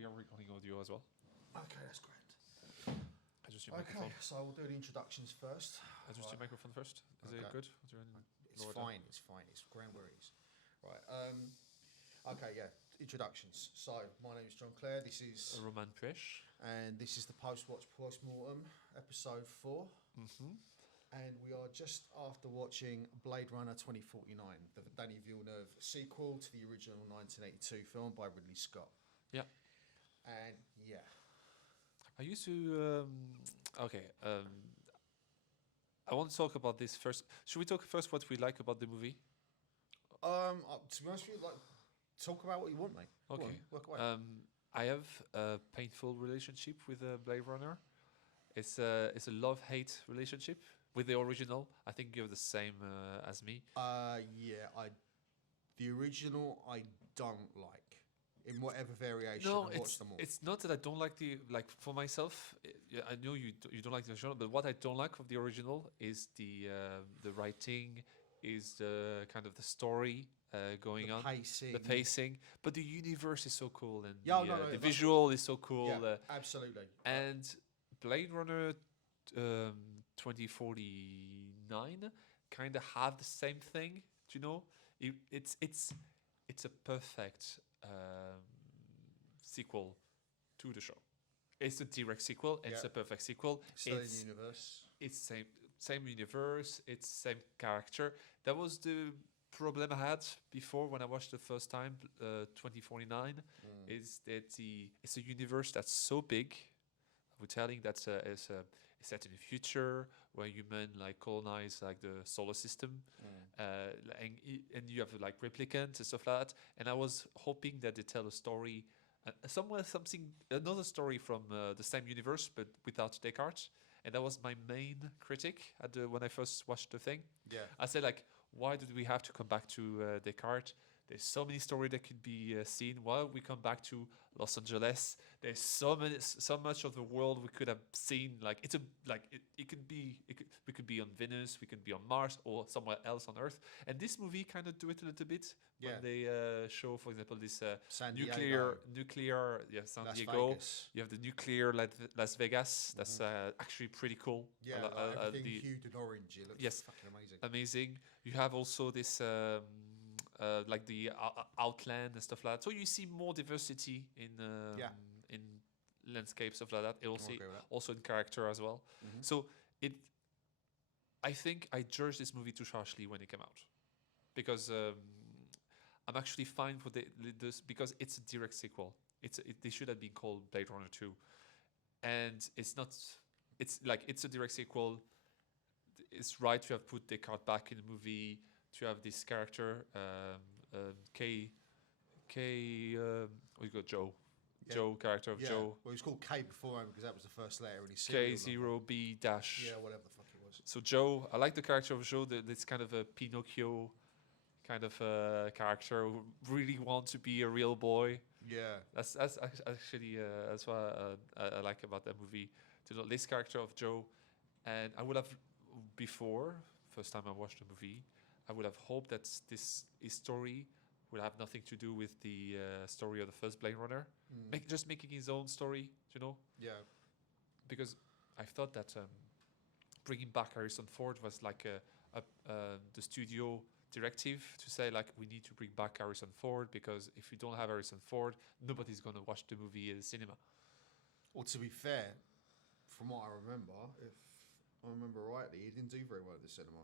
we are recording audio as well. Okay, that's great. Adjust your microphone. Okay, so we'll do the introductions first. Adjust your microphone first. Is it Okay. good? Is there any It's lower fine. It's fine. It's grand where it is. Right. Okay. Yeah. Introductions. So my name is John Clare. This is down? Roman Presh. and this is the Post Watch Post Mortem, episode 4. Mm-hmm. And we are just after watching Bladerunner 2049, the Danny Villeneuve sequel to the original 1982 film by Ridley Scott. Yeah. And yeah. I used to. I want to talk about this first. Should we talk first what we like about the movie? To be honest with you, like, talk about what you want, mate. Go Okay. on, work away. I have a painful relationship with Blade Runner. It's a love-hate relationship with the original. I think you have the same as me. The original I don't like. In whatever variation, No, I watch them all. it's not that I don't like for myself. Yeah, I know you don't like the original, but what I don't like of the original is the writing, is the kind of the story going on, Pacing. the pacing. But the universe is so cool, and Yeah, the visual is so cool. Yeah, absolutely. And Blade Runner 2049 kind of have the same thing. Do you know? It's a perfect sequel to the show. It's a direct sequel. It's Yeah. a perfect sequel. Still in It's the universe. it's same universe. It's same character. That was the problem I had before when I watched the first time. 2049 is that it's a universe that's so big. We're telling that's it's set in the future where human like colonize like the solar system, and you have like replicants and stuff like that. And I was hoping that they tell a story, another story from the same universe but without Descartes. And that was my main critic when I first watched the thing. Yeah. I said like, why did we have to come back to Descartes? There's so many stories that could be seen. While we come back to Los Angeles, there's so much of the world we could have seen. Like it could be we could be on Venus, we could be on Mars, or somewhere else on Earth. And this movie kind of do it a little bit when they show, for example, this San nuclear San Las Diego. Vegas. You have the nuclear Las Vegas. That's actually pretty cool. Yeah, everything hued and orange. It looks fucking amazing. Amazing. You have also this. Like the outland and stuff like that. So you see more diversity in landscape, stuff like that. It also in character as well. Mm-hmm. So I think I judged this movie too harshly when it came out, because I'm actually fine for this because it's a direct sequel. They should have been called Blade Runner 2, and it's not. It's like it's a direct sequel. It's right to have put Descartes back in the movie. To have this character, we got Joe. Yeah. Joe, character of Joe. Well, he was called K beforehand because that was the first letter in his K0B dash. Yeah, whatever the fuck it was. So Joe, I like the character of Joe. This kind of a Pinocchio kind of character who really wants to be a real boy. Yeah. That's actually that's what I like about that movie. To know this character of Joe, and I would have first time I watched the movie. I would have hoped that his story would have nothing to do with the story of the first Blade Runner. Just making his own story, you know? Yeah. Because I thought that bringing back Harrison Ford was like the studio directive to say, like, we need to bring back Harrison Ford because if we don't have Harrison Ford, nobody's going to watch the movie in the cinema. Well, to be fair, from what I remember, if I remember rightly, he didn't do very well at the cinema.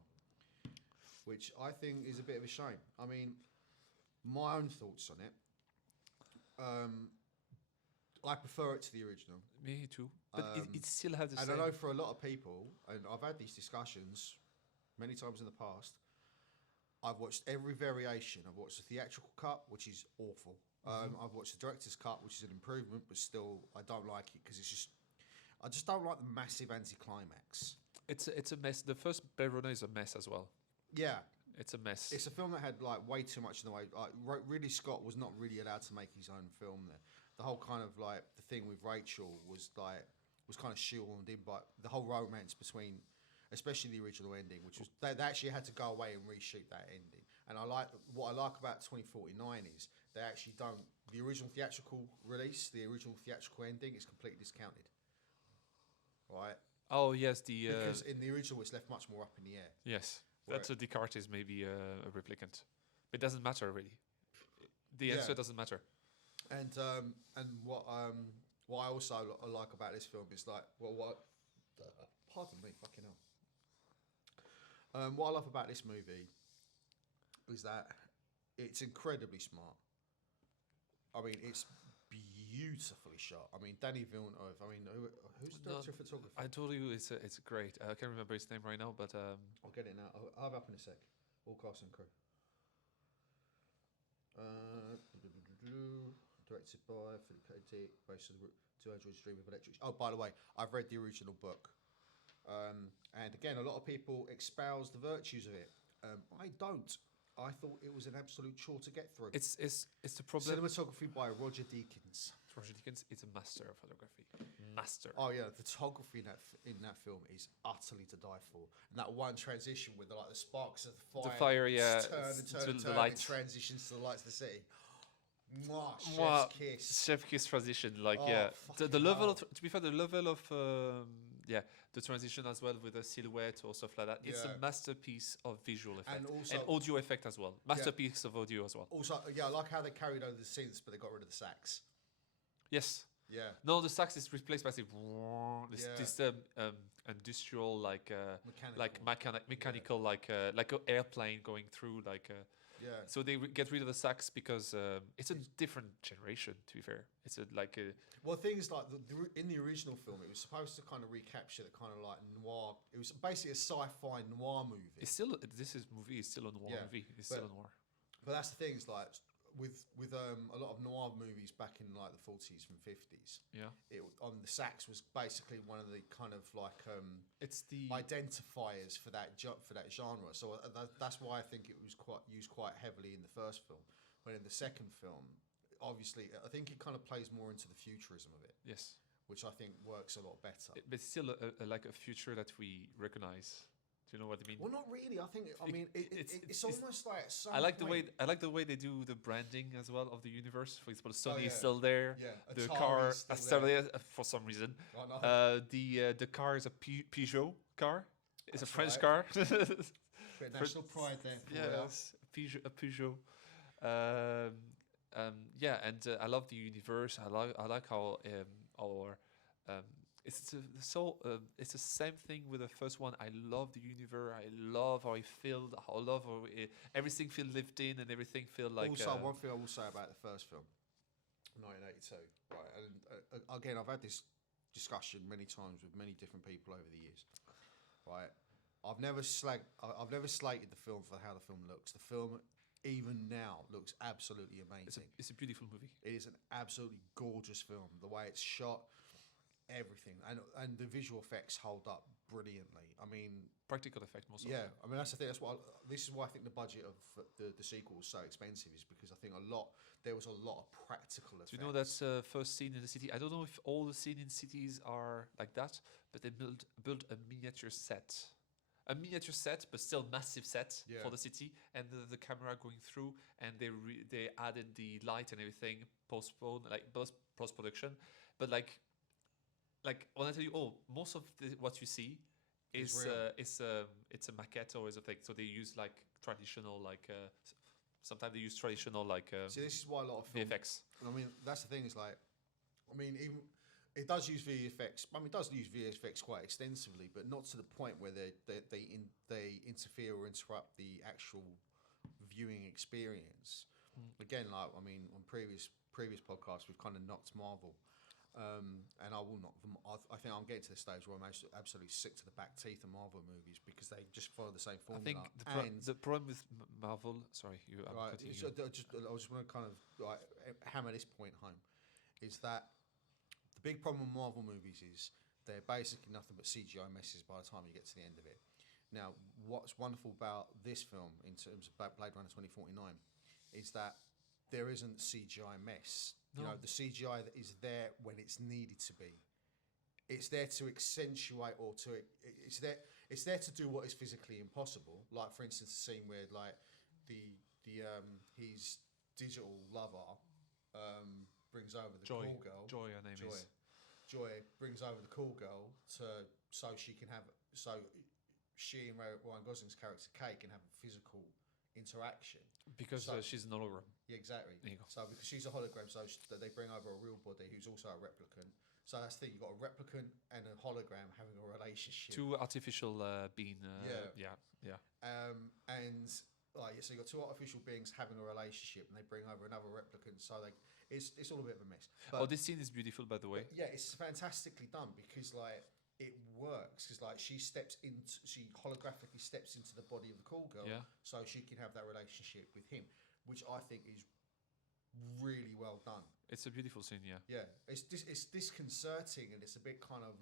Which I think is a bit of a shame. I mean, my own thoughts on it. I prefer it to the original. Me too. But it still has the and same. I know for a lot of people, and I've had these discussions many times in the past, I've watched every variation. I've watched the theatrical cut, which is awful. I've watched the director's cut, which is an improvement, but still, I don't like it because I just don't like the massive anticlimax. It's a mess. The first Blade Runner is a mess as well. Yeah. It's a mess. It's a film that had like way too much in the way. Like Ridley Scott was not really allowed to make his own film there. The whole kind of like the thing with Rachel was kind of shoehorned in, but the whole romance between, especially the original ending, which was they actually had to go away and reshoot that ending. And what I like about 2049 is they actually don't. The original theatrical release, the original theatrical ending, is completely discounted. Right? Oh yes, the Because in the original, it's left much more up in the air. yes, Where that's a Descartes is maybe a replicant. It doesn't matter really. The answer doesn't matter. And what I also like about this film is like pardon me, fucking hell. What I love about this movie is that it's incredibly smart. I mean, it's beautifully shot. I mean, Danny Villeneuve. I mean, who's the director of photography? I told you it's great. I can't remember his name right now, but I'll get it now. I'll have it up in a sec. All cast and crew. Directed by Philip K. Dick, based on the 200 Stream of Electric. Oh, by the way, I've read the original book, and again, a lot of people espouse the virtues of it. I don't. I thought it was an absolute chore to get through. it's the problem. Cinematography by Roger Deakins. Roger Deakins is a master of photography. Master. Oh yeah, the photography in that film is utterly to die for. And that one transition with the sparks of the fire, yeah, turn, the lights, transitions to the lights of the city. Mwah, Mwah, chef's kiss. chef kiss transition, like Oh, yeah. The fucking level hell. of, to be fair, the level of the transition as well with the silhouette or stuff like that. It's a Yeah. masterpiece of visual effect And also- audio effect as well. Masterpiece of audio as well. Also, yeah, I like how they carried over the synths, but they got rid of the sax. Yes. Yeah, No, the sax is replaced by this Yeah. this industrial like mechanical. mechanical like an airplane going through like. Yeah. So they get rid of the sax because it's a different generation. To be fair, it's like a Well, things like in the original film, it was supposed to kind of recapture the kind of like noir. It was basically a sci-fi noir movie. it's still movie is still a noir Yeah, movie. It's but- still a noir. But that's the thing, is like with a lot of noir movies back in like the 40s and 50s. Yeah, It on the sax was basically one of the kind of like it's the identifiers for that genre. So that's why I think it was used quite heavily in the first film. But in the second film, obviously, I think it kind of plays more into the futurism of it, yes, which I think works a lot better. but it's still like a future that we recognize. Do you know what I mean? Well, not really. I think it's almost like at some I like the point- way they do the branding as well of the universe. For example, Sony yeah. is still there. Yeah, The Atari's car still is still there. there for some reason. I know. The car is a Peugeot car. It's a That's French right. car. Bit of national pride there. for you. Yes, a Peugeot. Yeah, and I love the universe. I like how our it's the same thing with the first one. I love the universe. I love how it felt. I love how everything feel lived in and everything feel like. Also, one thing I will say about the first film, 1982, right? And again, I've had this discussion many times with many different people over the years, right? I've never slated the film for how the film looks. The film, even now, looks absolutely amazing. it's a beautiful movie. It is an absolutely gorgeous film. The way it's shot, everything, and the visual effects hold up brilliantly. I mean, Practical effect most of yeah, I mean that's the thing. This is why I think the budget of the sequel was so expensive, is because I think there was a lot of practical effects. Do you know that first scene in the city? I don't know if all the scenes in cities are like that, but they build a miniature set. A miniature set, but still massive set Yeah. for the city, and the camera going through, and they added the light and everything post production, but like when I tell you, most of what you see is real. it's a maquette or is a thing. So they use like traditional sometimes they use traditional See, this is why a lot of film, VFX. I mean, that's the thing, is like, I mean, even it does use VFX. I mean, it does use VFX quite extensively, but not to the point where they interfere or interrupt the actual viewing experience. Again, like, I mean, on previous podcasts, we've kind of knocked Marvel, and I will knock them. I think I'm getting to the stage where I'm absolutely sick to the back teeth of Marvel movies because they just follow the same I formula. think the problem with Marvel. Sorry, I'm Right, cutting so you. I just want to kind of like hammer this point home, is that the big problem with Marvel movies is they're basically nothing but CGI messes by the time you get to the end of it. Now, what's wonderful about this film in terms of Blade Runner 2049 is that there isn't CGI mess. You No. know, the CGI that is there when it's needed to be. It's there to accentuate it's there to do what is physically impossible. Like, for instance, the scene where like he's digital lover brings over the Joy. cool girl. Joy, her name is. Joy brings over the cool girl so she can have she and Ryan Gosling's character Kate can have a physical interaction Because she's an hologram. Yeah, exactly. There you go. So because she's a hologram, so they bring over a real body who's also a replicant. So that's the thing. You've got a replicant and a hologram having a relationship. Two artificial being. Yeah. And so you got two artificial beings having a relationship, and they bring over another replicant. So it's all a bit of a mess. But, this scene is beautiful, by the way. yeah, it's fantastically done because it works because she holographically steps into the body of the cool girl, so she can have that relationship with him, which I think is really well done. It's a beautiful scene, yeah. Yeah, it's disconcerting and it's a bit kind of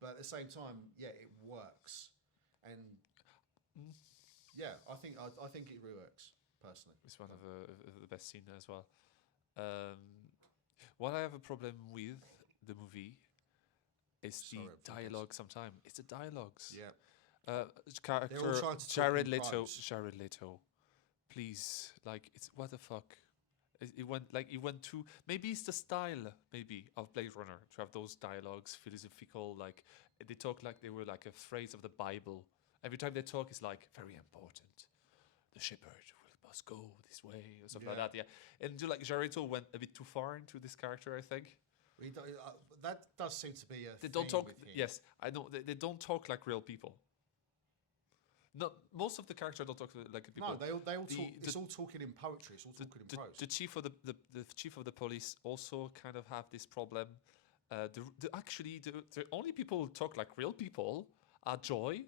but at the same time, yeah, it works, and yeah, I think it really works personally. It's one of the best scenes as well. What I have a problem with the movie is the dialogue. Sometimes it's the dialogues. Yeah, Character they're all trying to talk Jared in Leto. prose. Jared Leto, please, it's what the fuck. It went too. Maybe it's the style, maybe of Blade Runner to have those dialogues, philosophical. They talk like they were like a phrase of the Bible. Every time they talk, it's very important. The shepherd must go this way or something like that. Yeah, and Jared Leto went a bit too far into this character, I think. That does seem to be a. They don't talk. With him. Yes, I know. They don't talk like real people. Not most of the characters don't talk like people. No, they all talk. It's all talking in poetry. It's all talking in prose. The chief of the chief of the police also kind of have this problem. The only people who talk like real people are Joy,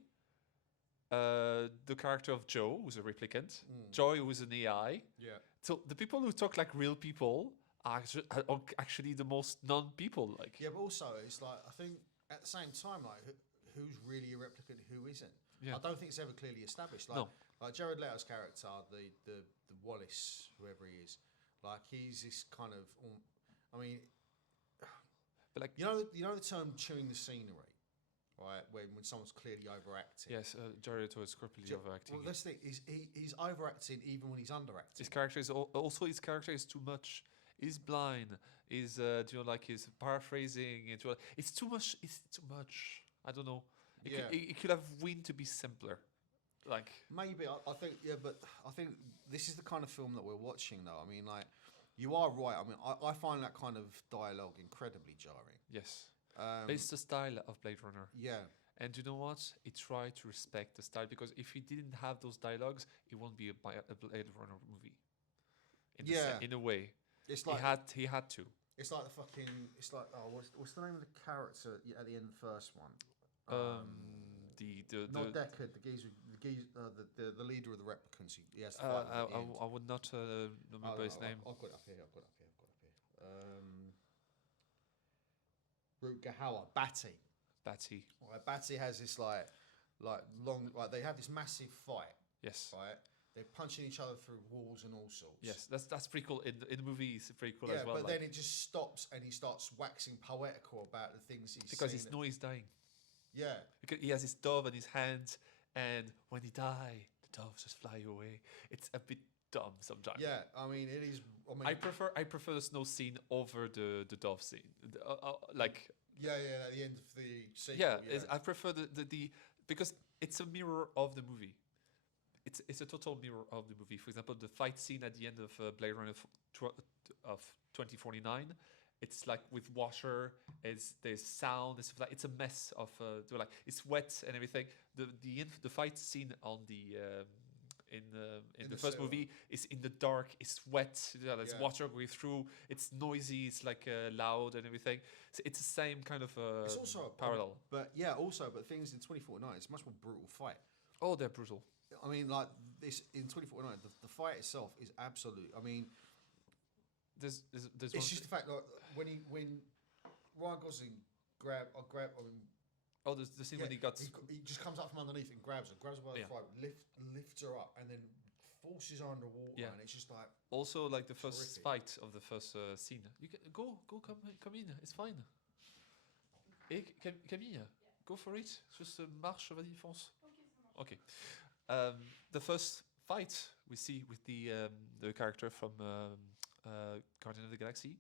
the character of Joe, who's a replicant, Joy, who's an AI. Yeah. So the people who talk like real people are actually the most non-people. Yeah, but also it's I think at the same time, who's really a replicant, who isn't? Yeah. I don't think it's ever clearly established. No. Like Jared Leto's character, the Wallace, whoever he is, he's this kind of. I mean, but you know the term chewing the scenery, right? When someone's clearly overacting. Yes, Jared Leto is corporately overacting. Well, that's the thing. He's overacting even when he's underacting. His character is his character is too much. He's blind. He's he's paraphrasing. It's too much. It's too much. I don't know. It could have win to be simpler. Maybe I think but I think this is the kind of film that we're watching though. I mean, you are right. I mean, I find that kind of dialogue incredibly jarring. Yes. It's the style of Blade Runner. Yeah. And you know what? He tried to respect the style because if he didn't have those dialogues, it won't be a Blade Runner movie. In a way. It's he had to. It's like the fucking. It's like what's the name of the character at the end of the first one? Not Deckard, the leader of the replicants. He has to fight at the end. I would not remember his name. I've got it up here. Rutger Hauer, Batty. Right, Batty has this long they have this massive fight. Yes. Right. They're punching each other through walls and all sorts. Yes, that's pretty cool. In the movie, it's pretty cool as well. Yeah, but then it just stops and he starts waxing poetical about the things he's because seen. he knows he's dying. Yeah. Because he has his dove in his hand, and when he dies, the doves just fly away. It's a bit dumb sometimes. Yeah, I mean, it is. I prefer the snow scene over the dove scene. Yeah, at the end of the sequel. Yeah. I prefer the because it's a mirror of the movie. It's a total mirror of the movie. For example, the fight scene at the end of Blade Runner of 2049. It's with water. There's sound. It's a mess of. It's wet and everything. The fight scene on in the first movie is in the dark. It's wet. There's water going through. It's noisy. It's loud and everything. So it's the same kind of it's also parallel. But things in 2049, it's a much more brutal fight. Oh, they're brutal. I mean, this in 2049, the fight itself is absolute. I mean, there's it's just the fact that when Ryan Gosling grab. I mean, the scene when he just comes up from underneath and grabs her by the throat, lifts her up, and then forces her underwater, and it's just also the first fight of the first scene. You can come in. It's fine. Hey, Camille, go for it. Just marche, vas-y, fonce. Okay. The first fight we see with the character from Guardian of the Galaxy,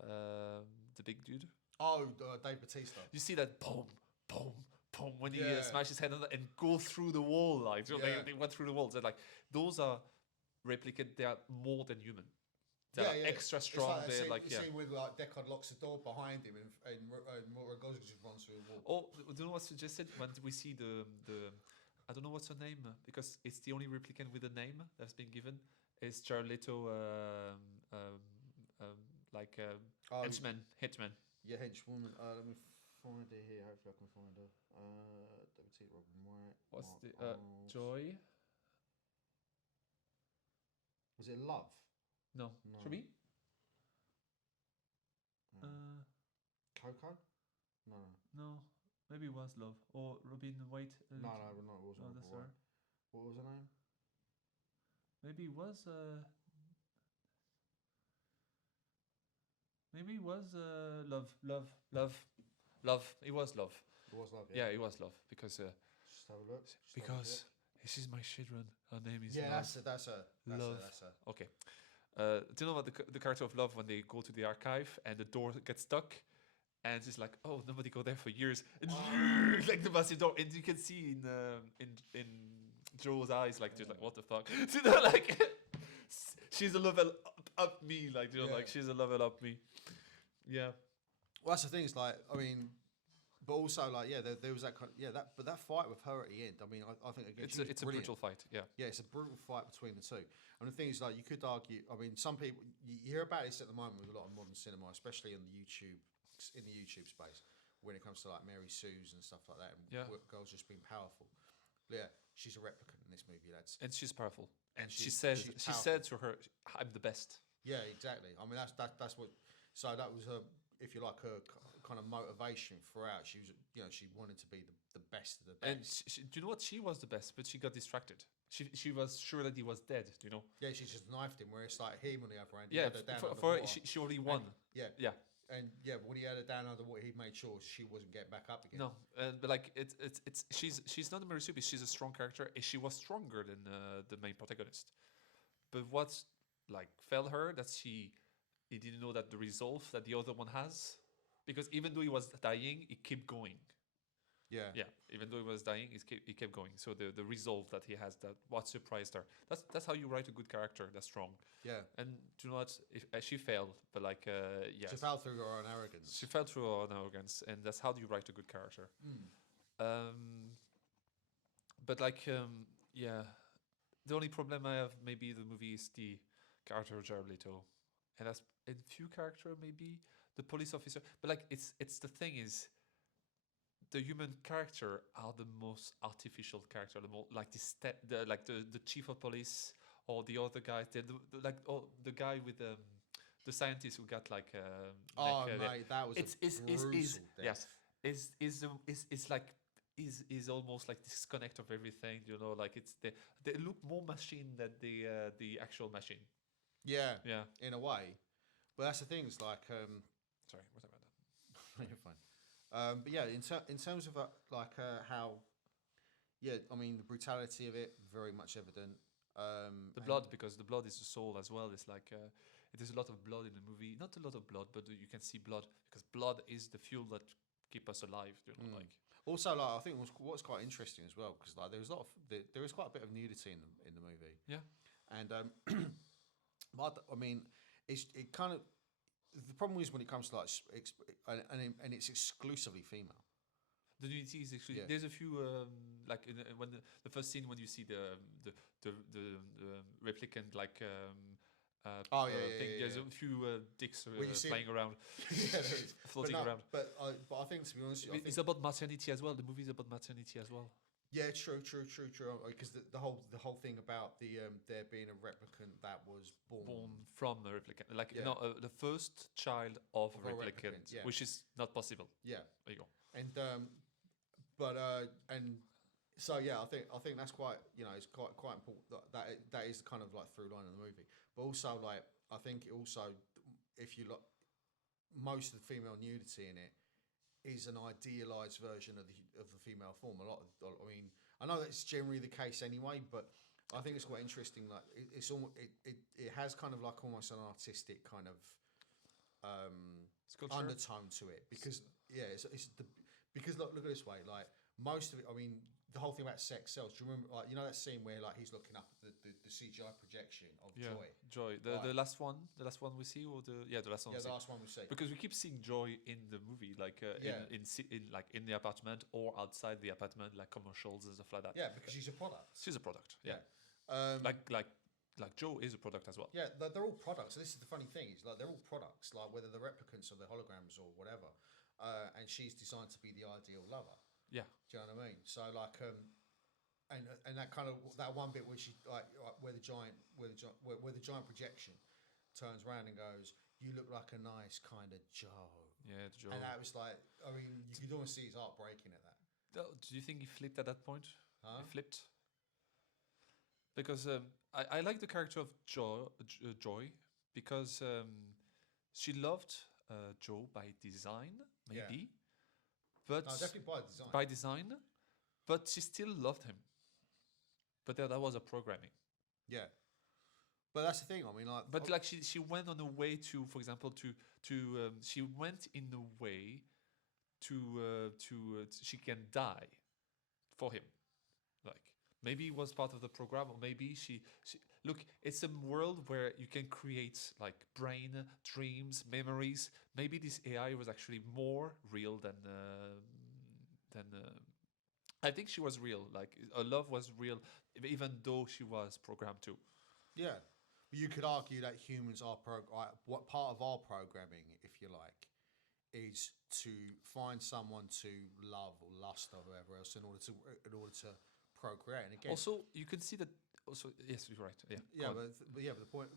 the big dude. Oh, Dave Bautista. You see that boom, boom, boom when he Yeah. smashes his head on and go through the wall. Like you know, Yeah. they went through the walls. They're like those are replicate. They are more than human. They're extra strong. It's They're like like you see when like Deckard locks the door behind him and Rogozin just runs through the wall. Oh, do you know what's suggested when we see the I don't know what's her name because it's the only replicant with a name that's been given. It's Jared Leto, henchman. Yeah, henchwoman. Let me find it here. Hopefully, I can find her. Deputy Robin White. What's Mark the Arnold. Joy? Was it Love? No. No. Should be? Coco? No. No. Maybe it was Love or Robin White. No, it wasn't. Oh, that's Robin her. White. What was her name? Maybe it was. Maybe it was Love. It was Love. It was Love. Yeah, it was Love because Just have a look. because she's my children. Her name is Yeah, Love. that's her. Love. That's her. Okay. Do you know what the character of Love when they go to the archive and the door gets stuck, and it's like, oh, nobody go there for years, and like the massive door, and you can see in Joe's eyes, like just like what the fuck, you know, like she's a level up me, like you know, like she's a level up me. Yeah. Well, that's the thing. It's like I mean, but also like there was that kind but that fight with her at the end. I mean, I think again, It's a brutal fight. Yeah. Yeah, it's a brutal fight between the two. And the thing is, like, you could argue. I mean, some people you hear about this at the moment with a lot of modern cinema, especially in the YouTube space, when it comes to like Mary Sue's and stuff like that, and girls just being powerful. But yeah, she's a replicant in this movie, lads. And she's powerful. And she said to her, "I'm the best." Yeah, exactly. I mean, that's what. So that was her, if you like, her kind of motivation throughout. She was, she wanted to be the best of the best. And do you know what? She was the best, but she got distracted. She was sure that he was dead. Do you know? Yeah, she just knifed him. Where it's like him on the other hand. Yeah, she already won. Yeah. And but when he had her down under water, he made sure she wasn't getting back up again. No, but like she's not a Marisubi. She's a strong character. She was stronger than the main protagonist. But what like fell her that he didn't know that the resolve that the other one has, because even though he was dying, he kept going. Yeah. Yeah. Even though he was dying, he kept going. So the resolve that he has, that what surprised her. That's how you write a good character. That's strong. Yeah. And do you know what? She failed, but like yeah. She fell through her own arrogance. She fell through her own arrogance, and that's how you write a good character. But like yeah, the only problem I have maybe the movie is the character of Jared Leto, and that's in few character maybe the police officer. But like it's the thing is, the human character are the most artificial character, the more like the chief of police or the other guys. The guy with the scientist who got like mate, that was brutal death. Yes, is like is almost like disconnect of everything. You know, like they look more machine than the actual machine. Yeah, yeah, in a way. But that's the thing. It's like sorry, what about that? You're fine. But yeah, in terms of how, yeah, I mean the brutality of it very much evident. The blood, because the blood is the soul as well. It's like there's a lot of blood in the movie. Not a lot of blood, but you can see blood because blood is the fuel that keep us alive. You know, like. Also, like I think what's quite interesting as well, because like there is quite a bit of nudity in the movie. Yeah. And but I mean, it kind of the problem is when it comes to like and it's exclusively female. The nudity is exclusively. Yeah. There's a few like when the first scene when you see the replicant like. There's a few dicks flying around, floating around. But I think, to be honest, it's about maternity as well. The movie is about maternity as well. Yeah, true. Because the whole thing about there being a replicant that was born from a replicant, like the first child of a replicant, which is not possible. Yeah, there you go. And and so yeah, I think that's quite it's quite important that is kind of like through line in the movie. But also like I think it also, if you look, most of the female nudity in it is an idealized version of the female form. I mean, I know that's generally the case anyway, but I think it's quite interesting. Like it's almost it has kind of like almost an artistic kind of Sculpture. undertone to it because because look at it this way, like most of it. I mean, the whole thing about sex sells. Do you remember, like, you know that scene where like he's looking up at the CGI projection of Joy? Joy. The last one we see, or the last one. Yeah, we the see. last one we see. Because we keep seeing Joy in the movie, like in like in the apartment or outside the apartment, like commercials and stuff like that. Yeah, because she's a product. She's a product. Yeah. Like Joe is a product as well. Yeah, they're all products. And this is the funny thing, is like they're all products, like whether they're replicants or the holograms or whatever. And she's designed to be the ideal lover. Yeah. Do you know what I mean? So like, and that kind of that one bit where she like where the giant projection turns around and goes, "You look like a nice kind of Joe." Yeah, Joe. And that was like, I mean, you could almost see his heart breaking at that. Do you think he flipped at that point? Huh? He flipped. Because I like the character of Joy because she loved Joe by design, maybe, but definitely by design. By design, but she still loved him. But that was a programming. Yeah, but that's the thing. I mean, like, but like she went on a way to, for example, she went in a way to she can die for him, like. Maybe it was part of the program, or maybe she look. It's a world where you can create like brain, dreams, memories. Maybe this AI was actually more real than. I think she was real. Like her love was real, even though she was programmed too. Yeah, but you could argue that humans are what part of our programming, if you like, is to find someone to love or lust or whatever else in order to procreate. And again, also you can see that. Also, yes, you're right. Yeah, but the point,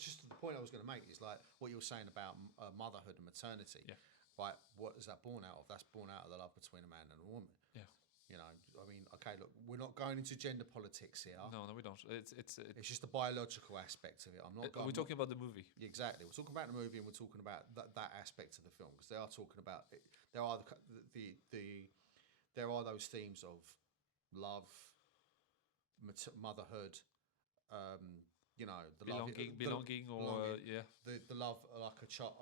just the point I was going to make is like what you were saying about motherhood and maternity. Yeah. Right. What is that born out of? That's born out of the love between a man and a woman. Yeah. You know, I mean, okay, look, we're not going into gender politics here. No, we don't. It's just the biological aspect of it. I'm not. We're talking about the movie. Exactly. We're talking about the movie, and we're talking about that aspect of the film, because they are talking about it. There are there are those themes of love, motherhood, you know, the belonging, the love, like a child,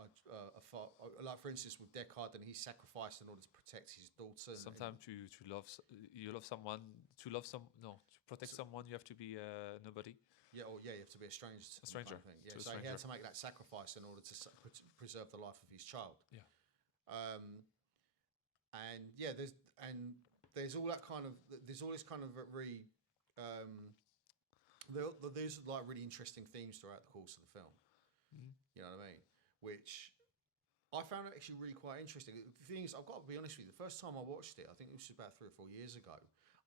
like for instance with Deckard, and he sacrificed in order to protect his daughter. Sometimes to protect someone, you have to be nobody. Yeah, you have to be a stranger. A stranger. Kind of thing. Yeah, so he had to make that sacrifice in order to preserve the life of his child. Yeah. And yeah, there's all that kind of there's all this kind of there's like really interesting themes throughout the course of the film. Mm-hmm. You know what I mean? Which I found it actually really quite interesting. The thing is, I've got to be honest with you. The first time I watched it, I think it was about 3 or 4 years ago,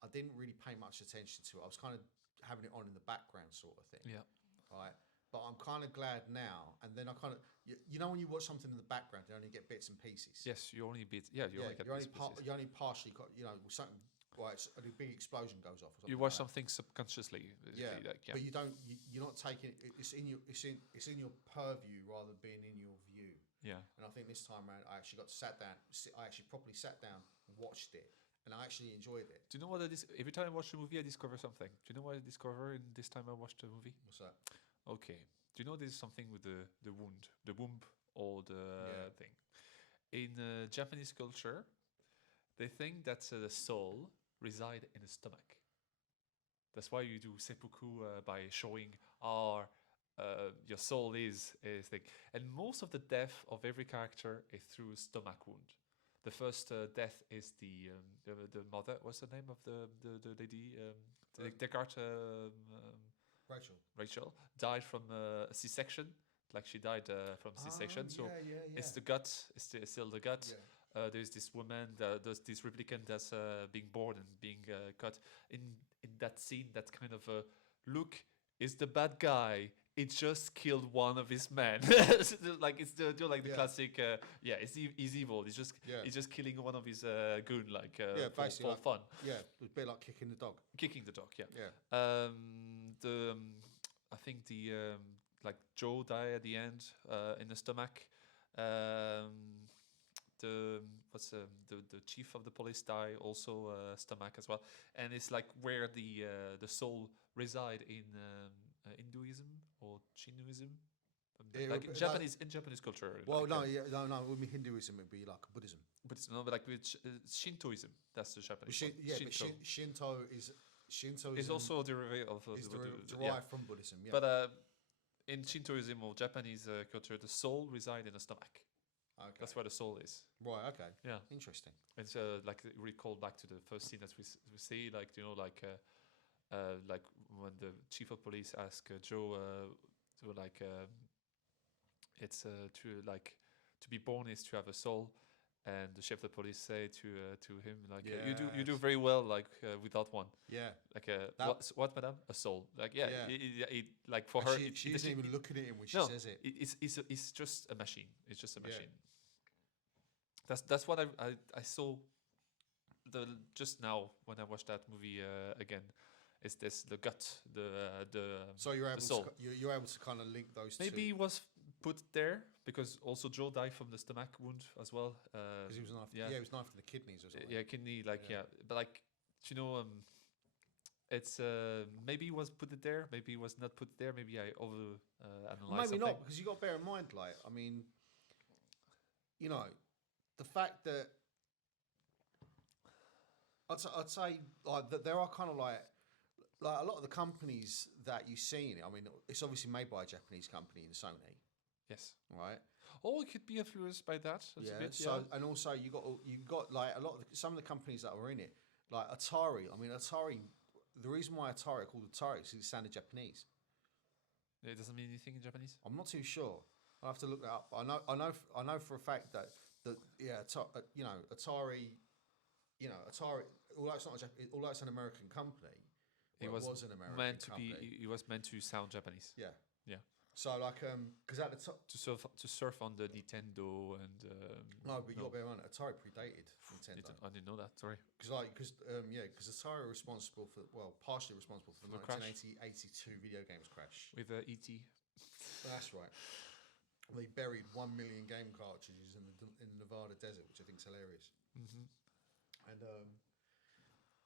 I didn't really pay much attention to it. I was kind of having it on in the background sort of thing. Yeah. Right. But I'm kind of glad now. And then I kind of, you know, when you watch something in the background, you only get bits and pieces. Yes, you only bits. Yeah, you only get bits and pieces. You only partially got, you know, something. Right, a big explosion goes off. You watch something subconsciously. Yeah, but you don't. You're not taking it. It's in your purview rather than being in your view. Yeah. And I think this time around, I actually got sat down. I actually properly sat down, watched it, and I actually enjoyed it. Do you know what I every time I watch the movie, I discover something. Do you know what I discover in this time I watched the movie? What's that? Okay. Do you know there's something with the womb, or the thing? In Japanese culture, they think that the soul reside in the stomach. That's why you do seppuku by showing your soul is thing. And most of the death of every character is through a stomach wound. The first death is the mother. What's the name of the lady? Descartes. Rachel died from a C-section. Like she died from C-section. So it's the gut. It's still the gut. Yeah. There's this woman, there's this replicant that's being born and being cut. In that scene, that kind of look is the bad guy. It just killed one of his men. Like it's the classic. He's evil. He's just killing one of his goon, like for fun. Yeah, it was a bit like kicking the dog. Kicking the dog. Yeah. Yeah. I think like Joe died at the end in the stomach. the chief of the police die also stomach as well, and it's like where the soul reside in Hinduism or Shintoism. Like in Japanese culture. Well, like, no, no. With Hinduism, it'd be like Buddhism. but it's no, but like with Shintoism, that's the Japanese. But one. Shinto Is also a derivative of derived from Buddhism. Yeah. But in Shintoism or Japanese culture, the soul reside in the stomach. Okay. That's where the soul is. Right. Okay. Yeah. Interesting. And so, like, recall back to the first scene that we see, like, like when the chief of police asked Joe to like it's to be born is to have a soul, and the chief of the police say to him like you do very well like without one. Yeah. Like what madam? A soul. Like like for her she isn't even looking at him when she says it. It's just a machine. It's just a machine. That's what I saw just now when I watched that movie again. Is this the gut, so you're able soul. You're able to kind of link those Maybe two. he was put there because also Joe died from the stomach wound as well. Because he was knifed. Yeah, he was knifed in the kidneys or something. Yeah, kidney. But like, it's maybe he was put it there. Maybe he was not put there. Maybe I over analyzed maybe something. not, because you got to bear in mind, like, I mean, the fact that I'd say like that there are kind of like a lot of the companies that you see in it. I mean, it's obviously made by a Japanese company in Sony. Yes. Right. Oh, it could be influenced by that. Yeah. A bit, so and also you got like a lot of some of the companies that were in it, like Atari. I mean, Atari. The reason why Atari are called Atari is because it sounded Japanese. It doesn't mean anything in Japanese. I'm not too sure. I have to look that up. I know for a fact that Atari. Atari. Atari. Although it's not although it's an American company. It was an American meant company. to be. It was meant to sound Japanese. Yeah. Yeah. So like because at the top to surf on the Nintendo and no, but you got to bear in mind Atari predated Nintendo. I didn't know that. Sorry. Because Atari were responsible for partially responsible for the 1982 video games crash with ET. That's right. They buried 1 million game cartridges in the Nevada desert, which I think is hilarious. Mm-hmm.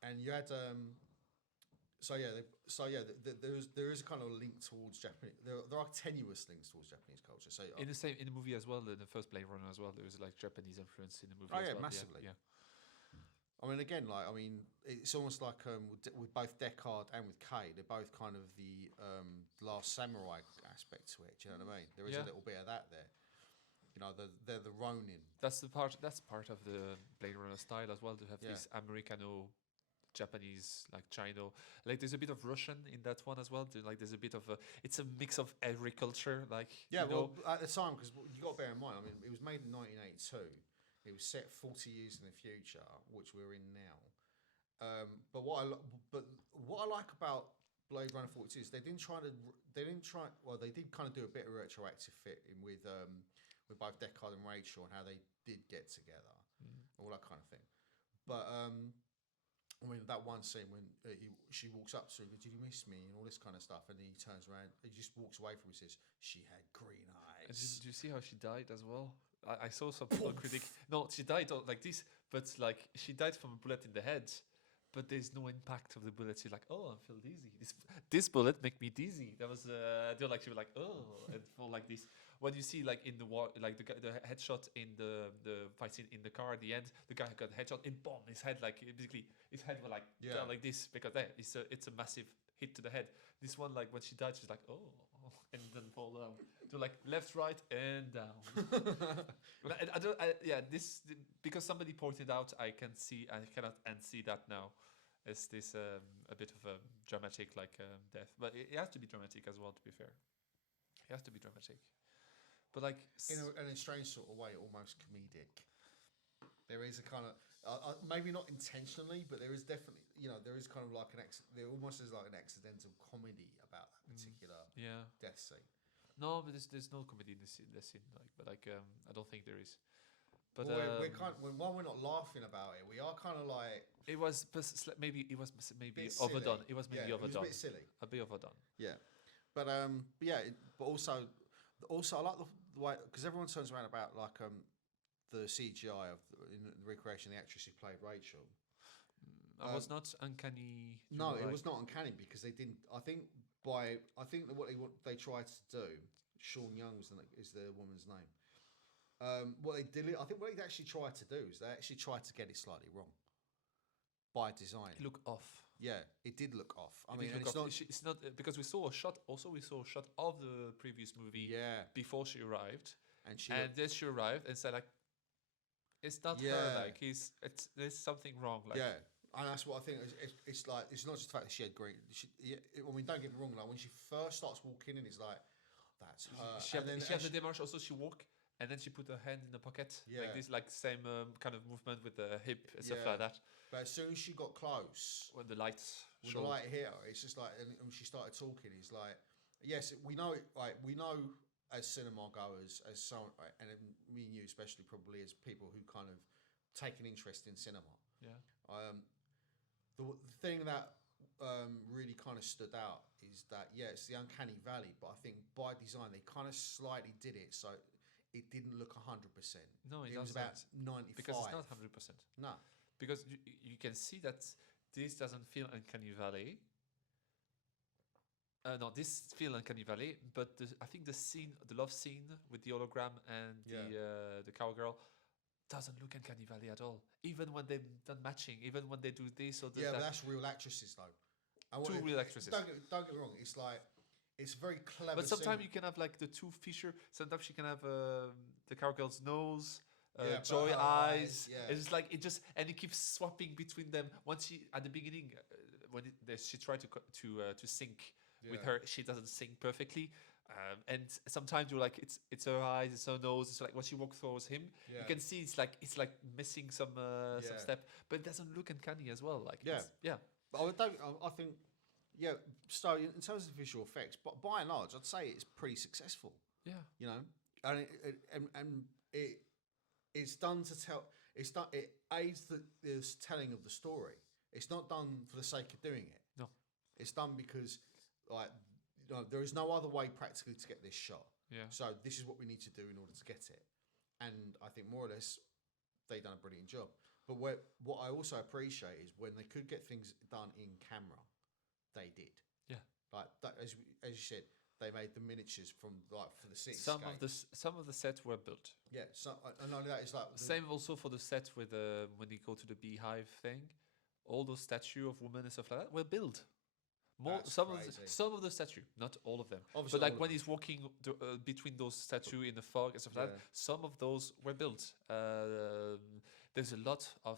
And you had there is a kind of a link towards Japanese. There are tenuous links towards Japanese culture. So in the movie as well, in the first Bladerunner as well, there was like Japanese influence in the movie. Oh as yeah, well. massively. Yeah. I mean, again, it's almost like with both Deckard and with Kay, they're both kind of the Last Samurai aspect to it. Do you know what I mean? There is a little bit of that there. They're the Ronin. That's part of the Blade Runner style as well, to have this Americano, Japanese, like China. Like there's a bit of Russian in that one as well. Like there's a bit of it's a mix of every culture. Like at the time, because you got to bear in mind, I mean, it was made in 1982. It was set 40 years in the future, which we're in now. But what I like about Blade Runner 42 is they did kind of do a bit of retroactive fit in with both Deckard and Rachel and how they did get together, all that kind of thing. But I mean, that one scene when she walks up to him, "Did you miss me?" and all this kind of stuff, and then he turns around, he just walks away from him and says, "She had green eyes." Did you see how she died as well? I saw some people critic. No, she died like this, but like she died from a bullet in the head, but there's no impact of the bullet. She's like, "Oh, I feel dizzy. This bullet make me dizzy." That was she was like, "Oh," and fall like this. When you see like in the war, like the headshot in the fight scene in the car at the end, the guy got a headshot and boom, his head basically his head was like down like this because it's a massive hit to the head. This one, like when she died, she's like, "Oh," and then fall down. So like left, right, and down. Because somebody pointed out, I cannot unsee that now. It's this a bit of a dramatic death, but it has to be dramatic as well. To be fair, it has to be dramatic. But like in a strange sort of way, almost comedic. There is a kind of maybe not intentionally, but there is definitely there is kind of like there almost is like an accidental comedy about that particular death scene. No, but there's no comedy in this scene. I don't think there is. But we're kind of, while we're not laughing about it, we are kind of like it was maybe overdone. It was maybe overdone. It was a bit silly. A bit overdone. Yeah, but also I like the way, because everyone turns around about the CGI in the recreation of the actress who played Rachel. I was not uncanny. No, it was not uncanny because they didn't. I think that what they tried to do. Sean Young is the woman's name. What they did, I think what they actually tried to do is they actually tried to get it slightly wrong by design. It looked off. Yeah, it did look off. I It mean, did and look off. It's not because we saw a shot. Also, we saw a shot of the previous movie. Yeah. Before she arrived, and then she arrived and said like, "It's not her. Like there's something wrong." Like, yeah. And that's what I think. It's like it's not just the fact that she had green. I mean, don't get me wrong. Like when she first starts walking in, it's like that's her. She had the démarche. Also, she walk and then she put her hand in the pocket. Yeah. Like this, like same kind of movement with the hip and stuff like that. But as soon as she got close, When the lights with the light hit her, it's just like, and when she started talking, it's like, yes, we know it. Like we know as cinema goers, as someone, and me and you especially, probably as people who kind of take an interest in cinema. Yeah. The thing that really kind of stood out is that it's the uncanny valley, but I think by design they kind of slightly did it so it didn't look 100%. No, it was about 95. Because it's not 100%. No, because you can see that this doesn't feel uncanny valley. No, this feel uncanny valley, but I think the love scene with the hologram and the cowgirl doesn't look uncanny valley at all. Even when they've done matching, even when they do this or that. Yeah, but that's real actresses though. Two real actresses. Don't get me wrong. It's like it's very clever. But sometimes you can have like the two feature. Sometimes you can have the cowgirl's nose. Joy eyes. It's just like and it keeps swapping between them. Once she at the beginning, she tried to sync with her, she doesn't sync perfectly. And sometimes you're like it's her eyes, it's her nose. It's like when she walks towards him, you can see it's like missing some step, but it doesn't look uncanny as well. Like But I think So in terms of visual effects, but by and large, I'd say it's pretty successful. Yeah, you know, and it's done to tell. It aids the telling of the story. It's not done for the sake of doing it. No, it's done because there is no other way practically to get this shot. Yeah. So this is what we need to do in order to get it. And I think more or less they've done a brilliant job. But what I also appreciate is when they could get things done in camera, they did. Yeah. Like that, as you said, they made the miniatures for the city. Some of the sets were built. Yeah. So and only that is like same also for the set with when you go to the beehive thing, all those statues of women and stuff like that were built. Some of the statue, not all of them. Obviously, but like when he's walking between those statues in the fog and stuff like that, some of those were built. There's a lot of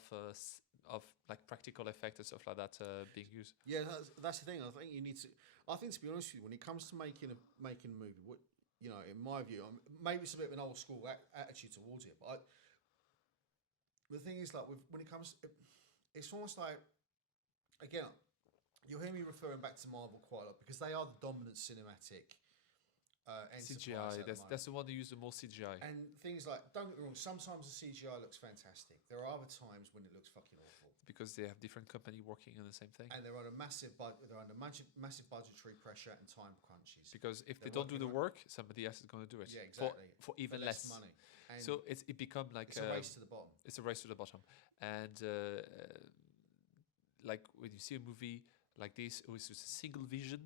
like practical effects and stuff like that being used. Yeah, that's the thing. I think you need to. I think to be honest with you, when it comes to making a movie, in my view, maybe it's a bit of an old school attitude towards it, but the thing is, like when it comes, it's almost like again. You'll hear me referring back to Marvel quite a lot because they are the dominant cinematic CGI. That's the one that use the most CGI. And things like, don't get me wrong, sometimes the CGI looks fantastic. There are other times when it looks fucking awful. Because they have different company working on the same thing. And they're under massive massive budgetary pressure and time crunches. Because if they don't do the work, somebody else is going to do it. Yeah, exactly. For even less money. And so it become like it's a race to the bottom. It's a race to the bottom. And like when you see a movie like this, it was just a single vision,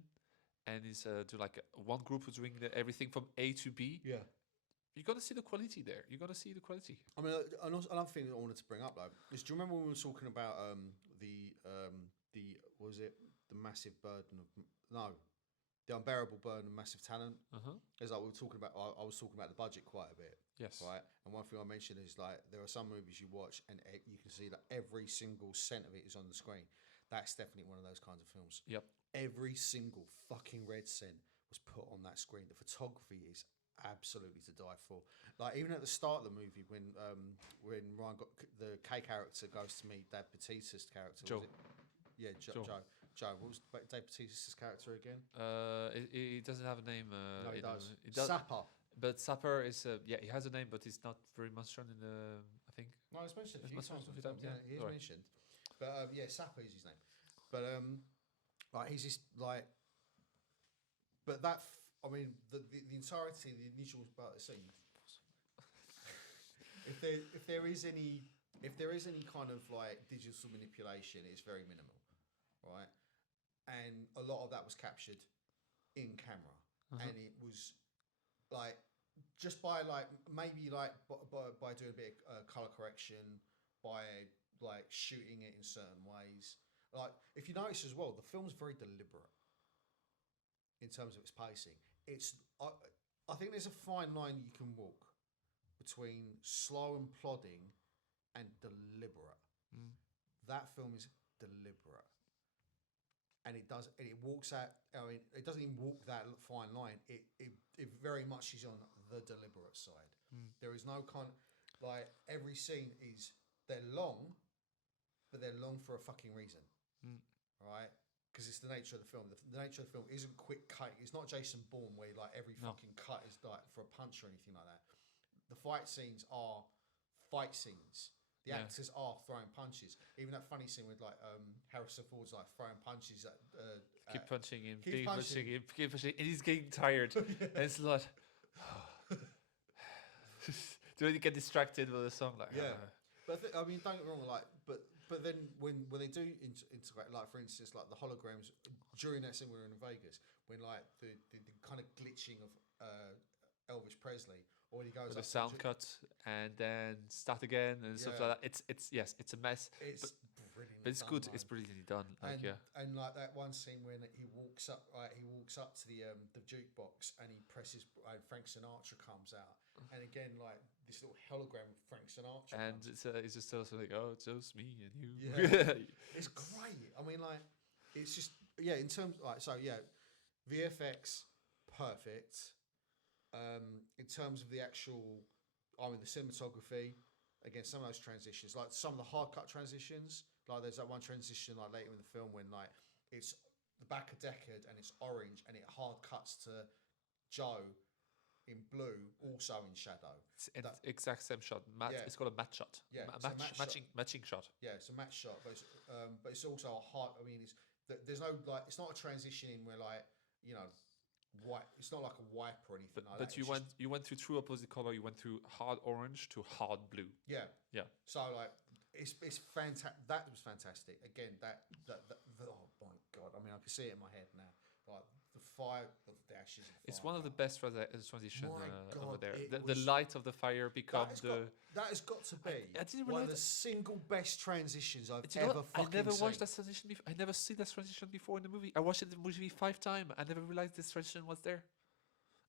and it's to like one group who's doing everything from A to B. Yeah, you're gonna see the quality there. You're gonna see the quality. I mean, another thing that I wanted to bring up though is, do you remember when we were talking about the massive burden of the unbearable burden of massive talent? It's like we were talking about. I was talking about the budget quite a bit. Yes. Right. And one thing I mentioned is like there are some movies you watch and you can see that every single cent of it is on the screen. That's definitely one of those kinds of films. Yep. Every single fucking red cent was put on that screen. The photography is absolutely to die for. Like even at the start of the movie, when Ryan got the K character goes to meet Dave Bautista's character. Joe. Joe. What was Dave Bautista's character again? He doesn't have a name. No, he does. Sapper. But Sapper is he has a name, but he's not very much shown in the. I think. No, it's mentioned a few times. Yeah, he's mentioned. But Sapper is his name. But like he's just like. But that the entirety, the initial part of the scene. there is any kind of like digital manipulation, it's very minimal, right? And a lot of that was captured in camera, and it was like just by like maybe like by doing a bit of color correction, by like shooting it in certain ways. Like if you notice as well, the film's very deliberate in terms of its pacing. I think there's a fine line you can walk between slow and plodding and deliberate. That film is deliberate, and it walks out. I mean, it doesn't even walk that fine line. It very much is on the deliberate side. There is no kind like every scene is they're long, but they're long for a fucking reason, right? Because it's the nature of the film. The nature of the film isn't quick cut. It's not Jason Bourne where like every fucking cut is like for a punch or anything like that. The fight scenes are fight scenes. The actors are throwing punches. Even that funny scene with like Harrison Ford's like throwing punches at keep punching him, keep punching him, and he's getting tired. And it's a lot. Do you get distracted with the song? Like but I mean, don't get me wrong. Like, but then when they do integrate, like for instance, like the holograms during that scene we were in Vegas, when like the kind of glitching of Elvis Presley, or when he goes with the sound cut and then start again and stuff like that. It's a mess. It's brilliant. But it's good. Man. It's brilliantly done. Like and like that one scene when he walks up to the jukebox and he presses Frank Sinatra comes out, and again like this little hologram of Frank Sinatra, and it's just tells like, oh, it's just me and you. It's great. I mean, like it's just in terms like VFX perfect. In terms of the actual, the cinematography, again, some of those transitions, like some of the hard cut transitions, like there's that one transition like later in the film when like it's the back of Deckard and it's orange and it hard cuts to Joe in blue, also in shadow. It's exact same shot. It's called a match shot. Yeah, matching shot. Yeah, it's a match shot, but it's also a hard. I mean, there's no like, it's not a transition in where like white. It's not like a wipe or anything like that. But you went through two opposite color. You went through hard orange to hard blue. Yeah. So like it's fantastic. That was fantastic. Again, oh my god! I mean, I can see it in my head now. Like the fire, the dashes. It's one of the best transitions over there. The light of the fire becomes that has got to be I didn't one realize of the single best transitions I've ever fucking I never seen. watched that transition before. I never seen that transition before in the movie. I watched it in the movie 5 times. I never realized this transition was there.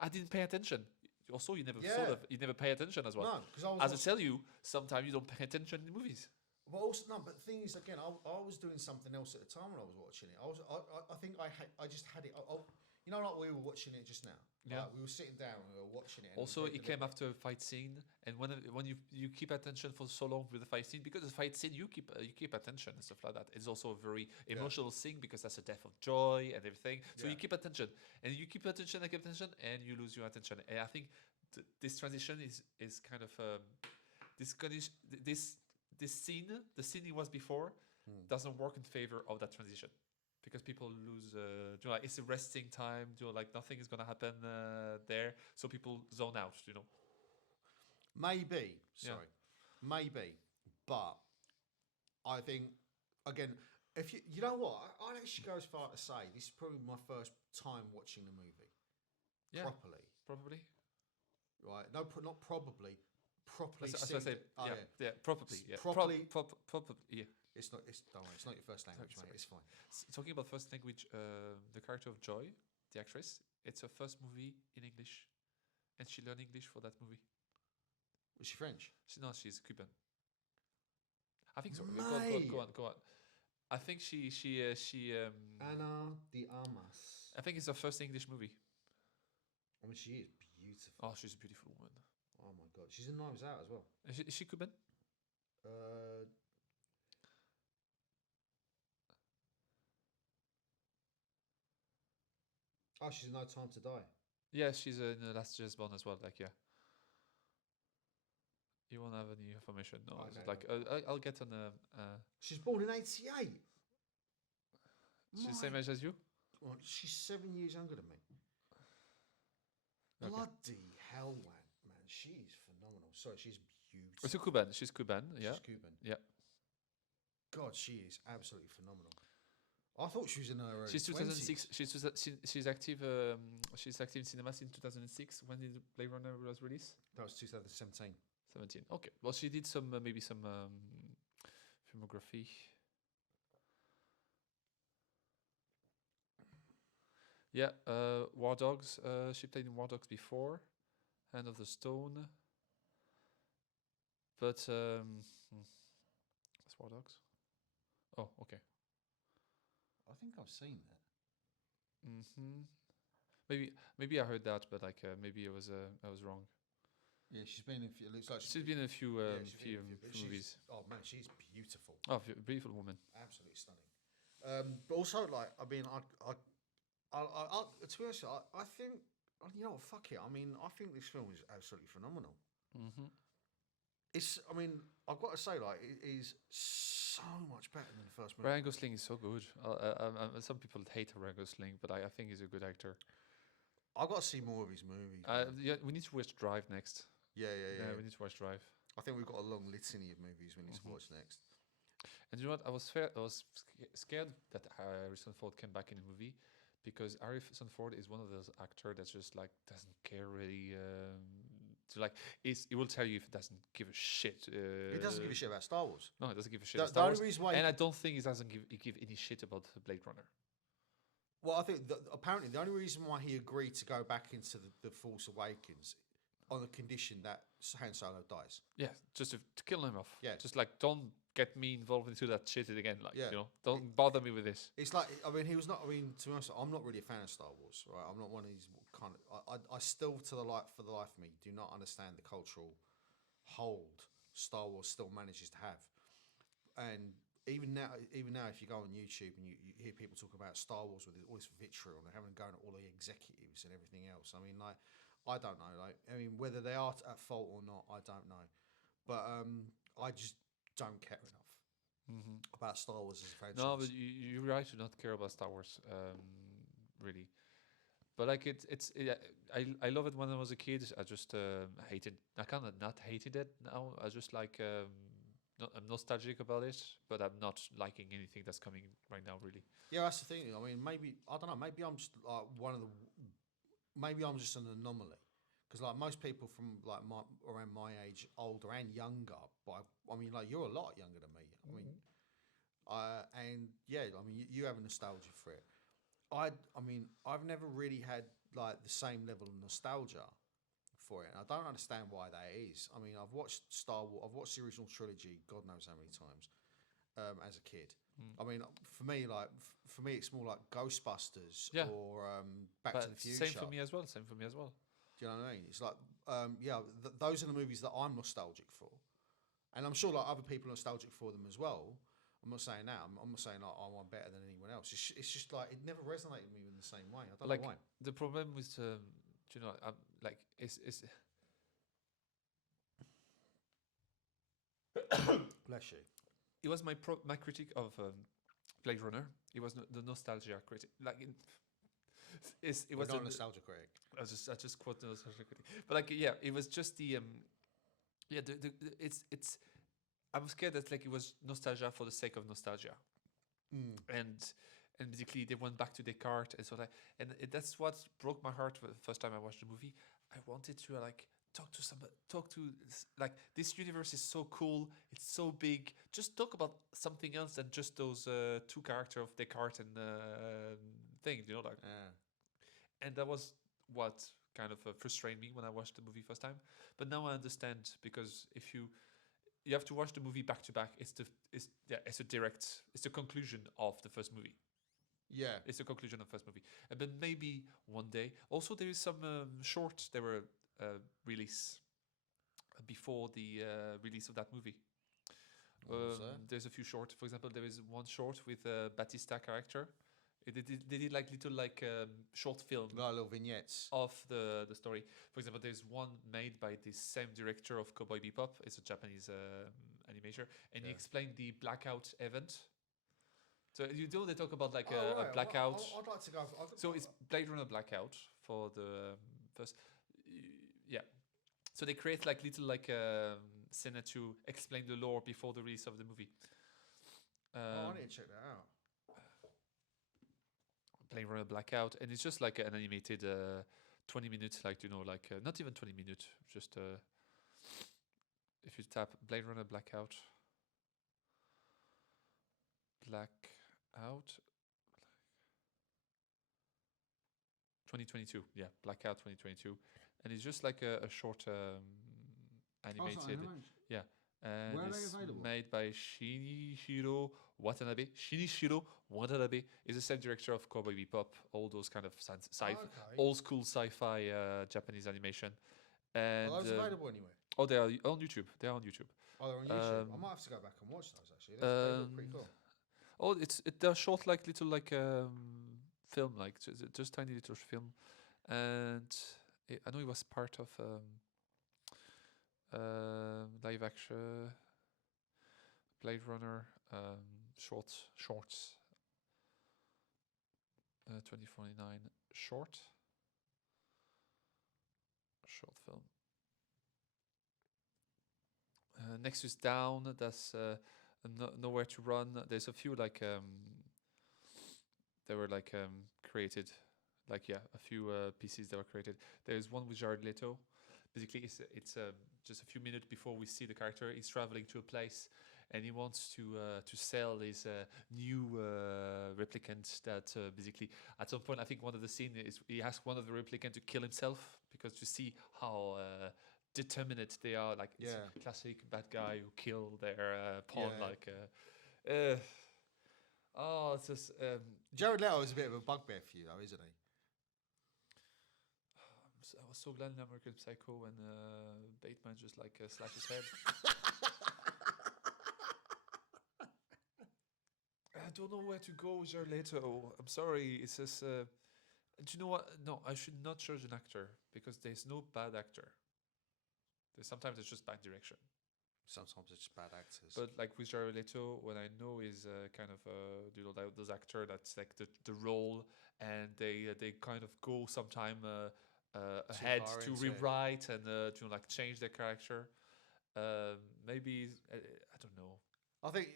I didn't pay attention. Also, you never you never pay attention as well. No, because as I tell you, sometimes you don't pay attention in movies. But also but the thing is, again, I was doing something else at the time when I was watching it. I think I just had it. Like we were watching it just now. Yeah, we were sitting down and we were watching it. Also, it came after a fight scene, and when you keep attention for so long with the fight scene, because the fight scene you keep attention and stuff like that. It's also a very emotional thing because that's a death of joy and everything. So you keep attention, and you keep attention and keep attention, and you lose your attention. And I think this transition is kind of this scene, the scene it was before, doesn't work in favor of that transition. Because people lose, it's a resting time. Like nothing is gonna happen there, so people zone out. Maybe, but I think again, if you know what, I'd actually go as far to say this is probably my first time watching the movie properly. Probably, right? No, not probably. Properly. That's what I say. Probably. Probably. Yeah. Don't worry, it's not your first language, mate. It's fine. Talking about first language, the character of Joy, the actress, it's her first movie in English, and she learned English for that movie. Was she French? She's Cuban. I think so. Mate. Go on. I think she Ana de Armas. I think it's her first English movie. I mean, she is beautiful. Oh, she's a beautiful woman. Oh my god, she's in Knives Out as well. Is she Cuban? Oh, she's in No Time to Die. Yeah, she's in The Last James Bond as well. Like, yeah. You won't have any information. No, I'll get on. She's born in '88. She's the same age as you. Well, she's 7 years younger than me. Okay. Bloody hell, man! She is phenomenal. Sorry, she's It's a Cuban. She's Cuban. Yeah. She's Cuban. Yeah. God, she is absolutely phenomenal. I thought she was in her early She's 2006. 20s. She's active. She's active in cinema since 2006. When did Blade Runner was released? That was 2017. 17. Okay. Well, she did some maybe some filmography. Yeah. War Dogs. She played in War Dogs before. Hand of the Stone. But that's War Dogs. Oh, okay. I think I've seen that. Maybe I heard that, but like maybe I was wrong. Yeah, she's been in. It looks like She's been in a few few movies. Oh man, she's beautiful. Oh, beautiful woman. Absolutely stunning. But also, like, I mean, I to be honest, I think, you know what, fuck it. I mean, I think this film is absolutely phenomenal. It's, I mean, I've got to say, like, it is so much better than the first movie. Ryan Gosling is so good. Some people hate Ryan Gosling, but I think he's a good actor. I've got to see more of his movies. Yeah, we need to watch Drive next. Yeah. We need to watch Drive. I think we've got a long litany of movies we need to watch next. And you know what? I was scared that Harrison Ford came back in the movie, because Harrison Ford is one of those actors that just like doesn't care really. To like, he will tell you if he doesn't give a shit. He doesn't give a shit about Star Wars. No, he doesn't give a shit. The about Star Wars. only reason why, and I don't think he doesn't give any shit about Blade Runner. Well, I think apparently the only reason why he agreed to go back into the Force Awakens on the condition that Han Solo dies. Yeah, just to kill him off. Yeah. Just like, don't get me involved into that shit again. Like, Yeah. you know, don't bother me with this. It's like, I mean, he was not. I mean, to be honest, I'm not really a fan of Star Wars. Right, I'm not one of these kind of. I still, for the life of me, do not understand the cultural hold Star Wars still manages to have. And even now, if you go on YouTube and you hear people talk about Star Wars with all this vitriol and having going at all the executives and everything else. I mean, like, I don't know. Like, I mean, whether they are at fault or not, I don't know. But I just don't care enough about Star Wars as a franchise. No, but you're right to not care about Star Wars, really. But like I love it when I was a kid. I just hated. I kind of not hated it now. I just like I'm nostalgic about it, but I'm not liking anything that's coming right now. Really. Yeah, that's the thing. I mean, maybe I don't know. Maybe I'm just like maybe I'm just an anomaly. Because like most people from like around my age, older and younger, but I mean, like, you're a lot younger than me. I mean, and yeah, I mean, you have a nostalgia for it. I mean, I've never really had like the same level of nostalgia for it. And I don't understand why that is. I mean, I've watched Star Wars, I've watched the original trilogy, God knows how many times, as a kid. I mean, for me, it's more like Ghostbusters or Back to the Future. Same for me as well. Do you know what I mean? It's like, those are the movies that I'm nostalgic for, and I'm sure like other people are nostalgic for them as well. I'm not saying that. I'm not saying like I'm better than anyone else. It's just like it never resonated with me in the same way. I don't know why. The problem with you know, like it's Bless you. it was my critique of Blade Runner. It was the nostalgia critic. Like it was not a nostalgia critic. I just quote the nostalgia critic. But like, yeah, it was just the it's. I'm scared that like it was nostalgia for the sake of nostalgia, and basically they went back to Descartes and so like, and that's what broke my heart the first time I watched the movie. I wanted to like talk to like, this universe is so cool, it's so big. Just talk about something else than just those two characters of Descartes and thing, you know, like. Yeah. And that was what kind of frustrated me when I watched the movie first time. But now I understand, because if you have to watch the movie back to back, it's the conclusion of the first movie. Yeah, it's the conclusion of the first movie. But maybe one day. Also, there is some shorts that were released before the release of that movie. There's a few short. For example, there is one short with a Batista character. They did like little like short film, like little vignettes of the story. For example, there's one made by the same director of Cowboy Bebop. It's a Japanese animator, and he explained the blackout event. So you know, they talk about like a blackout. I'd like to go. So it's Blade Runner blackout for the first. Yeah. So they create like little like Senate to explain the lore before the release of the movie. I need to check that out. Bladerunner Blackout, and it's just like an animated 20 minutes, like like not even 20 minutes, just if you tap Bladerunner Blackout, 2022, yeah, Blackout 2022, and it's just like a short animated, yeah, and Where are they it's available? made by Shinichiro Watanabe. Shinichiro Watanabe is the same director of Cowboy Bebop, all those kind of old school sci-fi Japanese animation. And Are those available anywhere? oh, they are on YouTube. They are on YouTube. Oh, they're on YouTube. I might have to go back and watch those actually. They look pretty cool. Oh, they're short, like little like film, like just tiny little film, and I know it was part of live action Blade Runner shorts 2049 short film. Nexus Down, that's Nowhere to Run. There's a few like they were like created, like a few pieces that were created. There's one with Jared Leto. Basically, it's just a few minutes before we see the character. He's traveling to a place, and he wants to sell his new replicant. That basically, at some point, I think one of the scenes is he asks one of the replicant to kill himself, because to see how determined they are. Like, it's a classic bad guy who killed their pawn. It's just Jared Leto is a bit of a bugbear for you, though, isn't he? I was so glad in American Psycho when Bateman just like slashed his head. I don't know where to go with Jared Leto. I'm sorry. It's just. Do you know what? No, I should not judge an actor, because there's no bad actor. Sometimes it's just bad direction. Sometimes it's just bad actors. But like with Jared Leto, what I know is kind of those actors that's like the role, and they kind of go sometime ahead to rewrite and to like change their character. Maybe I don't know. I think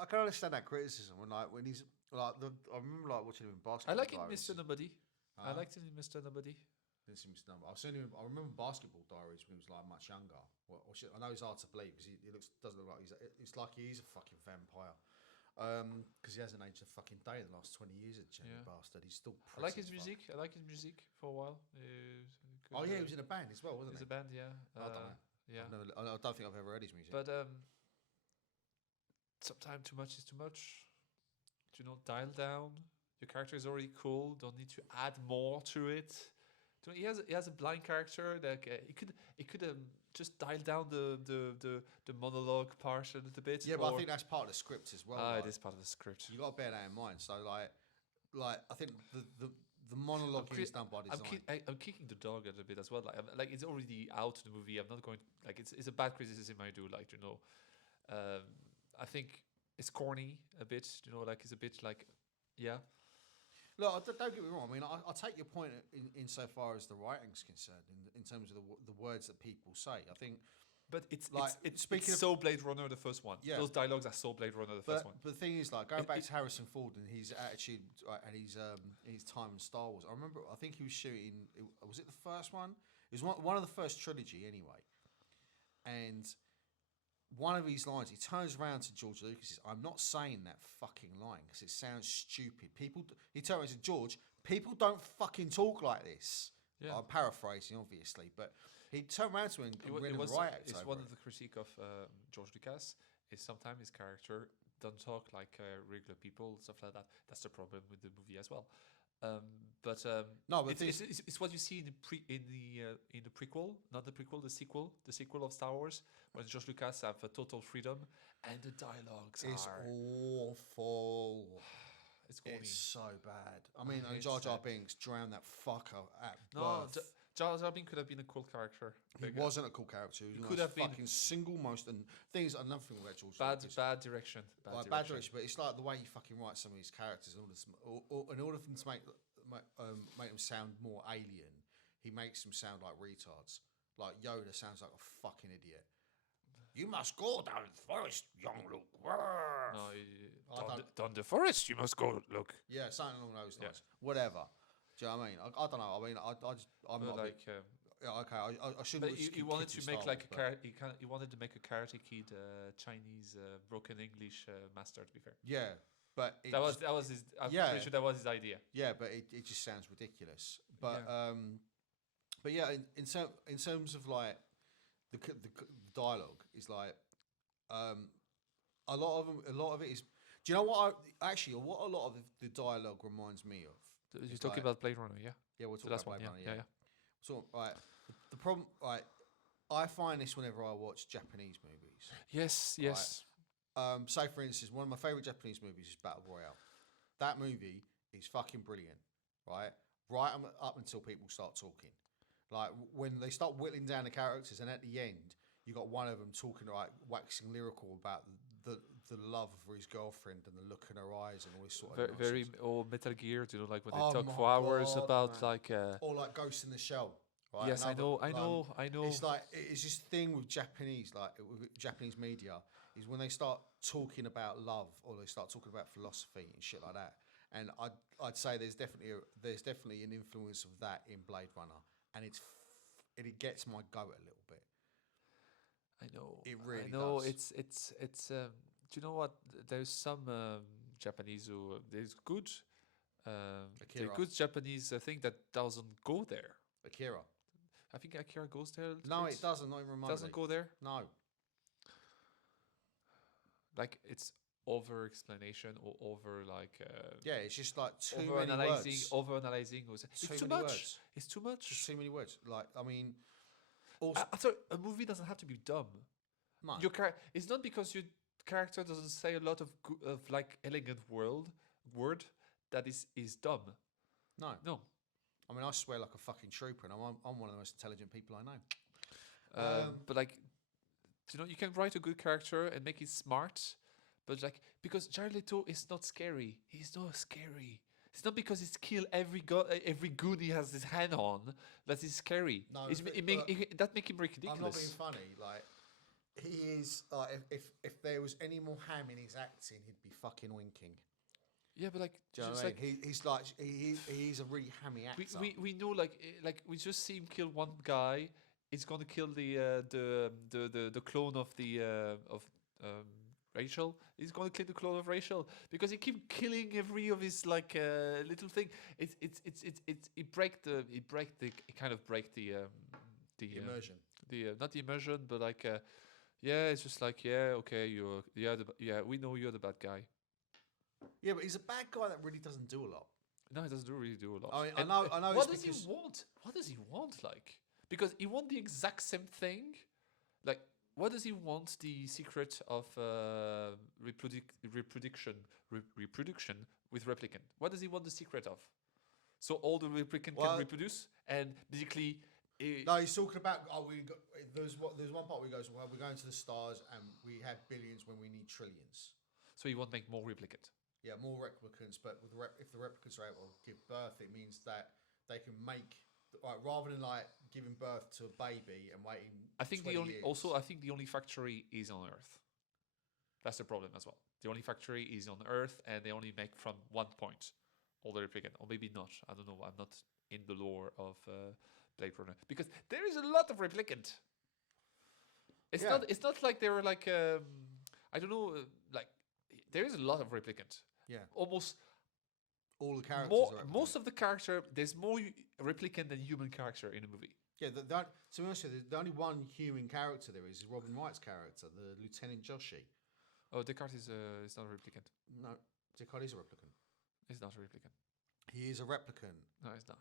I can understand that criticism when he's like I remember like watching him in Basketball. I like him, Mr. Nobody. I liked him in Mr. Nobody. Didn't see Mr. Nobody. I've seen him. I remember Basketball Diaries when he was like much younger. I know it's hard to believe because he doesn't look like it's like he's a fucking vampire. Because he hasn't aged a fucking day in the last 20 years. Bastard. He's still. I like his music. I like his music for a while. He was in a band as well, wasn't he? He was a band, yeah. I don't know. Yeah. I don't think I've ever heard his music. But sometimes too much is too much. Dial down. Your character is already cool. Don't need to add more to it. He has a blind character that he could just dial down the monologue part a little bit. Yeah, but I think that's part of the script as well. It is part of the script. You got to bear that in mind. So like I think the monologue is done by design. I'm kicking the dog a little bit as well. Like it's already out of the movie. I'm not going like it's a bad criticism I do. Like I think it's corny a bit. Like it's a bit like Look, don't get me wrong. I mean, I take your point in so far as the writing's concerned, in terms of the words that people say. I think, but it's so Blade Runner the first one. Yeah. Those dialogues are so Blade Runner the first one. But the thing is, like going back to Harrison Ford and his attitude and his time in Star Wars. I remember, I think he was shooting. Was it the first one? It was one of the first trilogy anyway, and. One of his lines, he turns around to George Lucas and says, I'm not saying that fucking line because it sounds stupid. He turns around to George, people don't fucking talk like this. Yeah. I'm paraphrasing, obviously, but he turned around to him and really right. It's one of the critique of George Lucas is sometimes his character don't talk like regular people, stuff like that. That's the problem with the movie as well. But it's what you see in the prequel, not the prequel, the sequel of Star Wars, when George Lucas have total freedom and the dialogues are awful. It's so bad. I mean, Jar Jar Binks drowned that fucker at birth. Jar Jar Binks could have been a cool character. He wasn't a cool character. He could have been fucking single most and things. Another thing about George Lucas. Bad direction. Bad direction. But it's like the way he fucking writes some of his characters. In order for them to make them sound more alien, he makes them sound like retards. Like Yoda sounds like a fucking idiot. You must go down the forest, young Luke. Roar. No, I don't- down the forest you must go. Look, Yeah, something along those Yeah. lines. Whatever. Do you know what I mean? I don't know. I mean, I'm but not a big- like. yeah, okay. I shouldn't. But just you keep wanted kicking to make Star like Wars, you wanted to make a Karate Kid Chinese broken English master. To be fair, yeah, but it that was his. I'm Yeah. pretty sure that was his idea. yeah, but it just sounds ridiculous. But Yeah. but yeah, in terms of like the dialogue is like a lot of it is. Do you know what? What a lot of the dialogue reminds me of. You're It's talking like- about Blade Runner, yeah? Yeah, we're The talking last about one, Blade yeah, Runner, yeah, yeah. So right, the problem, like, I find this whenever I watch Japanese movies. Yes, yes. Say for instance, one of my favorite Japanese movies is Battle Royale. That movie is fucking brilliant, right? Right up until people start talking, like when they start whittling down the characters, and at the end, you got one of them talking like waxing lyrical about the love for his girlfriend and the look in her eyes and all this sort of Very nonsense. old Metal Gear, you know, like when they Oh talk my for hours God, about man. like. Or like Ghost in the Shell. Right? Yes, I know, Another- I know. It's like it's this thing with Japanese, like with Japanese media, is when they start talking about love or they start talking about philosophy and shit like that. And I'd say there's definitely an influence of that in Blade Runner, and it gets my goat a little bit. I know. It really I know. does. It's. Do you know what? There's some Japanese who there's good. The Akira. good Japanese thing that doesn't go there. Akira. I think Akira goes there. A little No, bit. it doesn't. Not even remotely. Doesn't go there. No. Like it's over explanation or over like. Yeah, it's just like too over many analyzing, words. over analyzing. It's Too too many much. words. It's too much. Just too many words. Like, I mean, also, I thought a movie doesn't have to be dumb. no. It's not because your character doesn't say a lot of like elegant word that is dumb. No. No. I mean, I swear like a fucking trooper, and I'm one of the most intelligent people I know. But like, you know, you can write a good character and make it smart, but like because Jared Leto is not scary. He's not scary. It's not because he's killed every goon he has his hand on that he's scary. No, That make him ridiculous. I'm not being funny. Like, he is. Like, if there was any more ham in his acting, he'd be fucking winking. Yeah, but like, Do you know just what I mean? like He's like he's a really hammy actor. we know like we just see him kill one guy. He's gonna kill the clone of Rachel. He's gonna kill the clone of Rachel because he keep killing every of his like little thing. It kind of break the Immersion. not the immersion, but like yeah, it's just like yeah, okay, we know you're the bad guy. Yeah, but he's a bad guy that really doesn't do a lot. No, he doesn't really do a lot. I mean, And I know. What it's does he because- want? What does he want? Like, because he want the exact same thing. Like, what does he want? The secret of reproduction with replicant. What does he want the secret of? So all the replicant Well- can reproduce, and basically, No, he's talking about. There's one part where he goes, well, we're going to the stars and we had billions when we need trillions. so he won't make more replicant. Yeah, more replicants, but if the replicants are able to give birth, it means that they can make rather than like giving birth to a baby and waiting. I think 20 years. I think the only factory is on Earth. That's the problem as well. The only factory is on Earth, and they only make from one point all the replicant, or maybe not. I don't know. I'm not in the lore of Blade Runner because there is a lot of replicant. It's Yeah. not. It's not like they were like. I don't know. Like there is a lot of replicant. Yeah, Almost all the characters. more. are Most of the character. There's more replicant than human character in a movie. Yeah, to be honest, with you, the only one human character there is Robin Wright's character, the Lieutenant Joshi. Oh, Descartes is not a replicant. No, Descartes is a replicant. It's not a replicant. He is a replicant. No, it's not.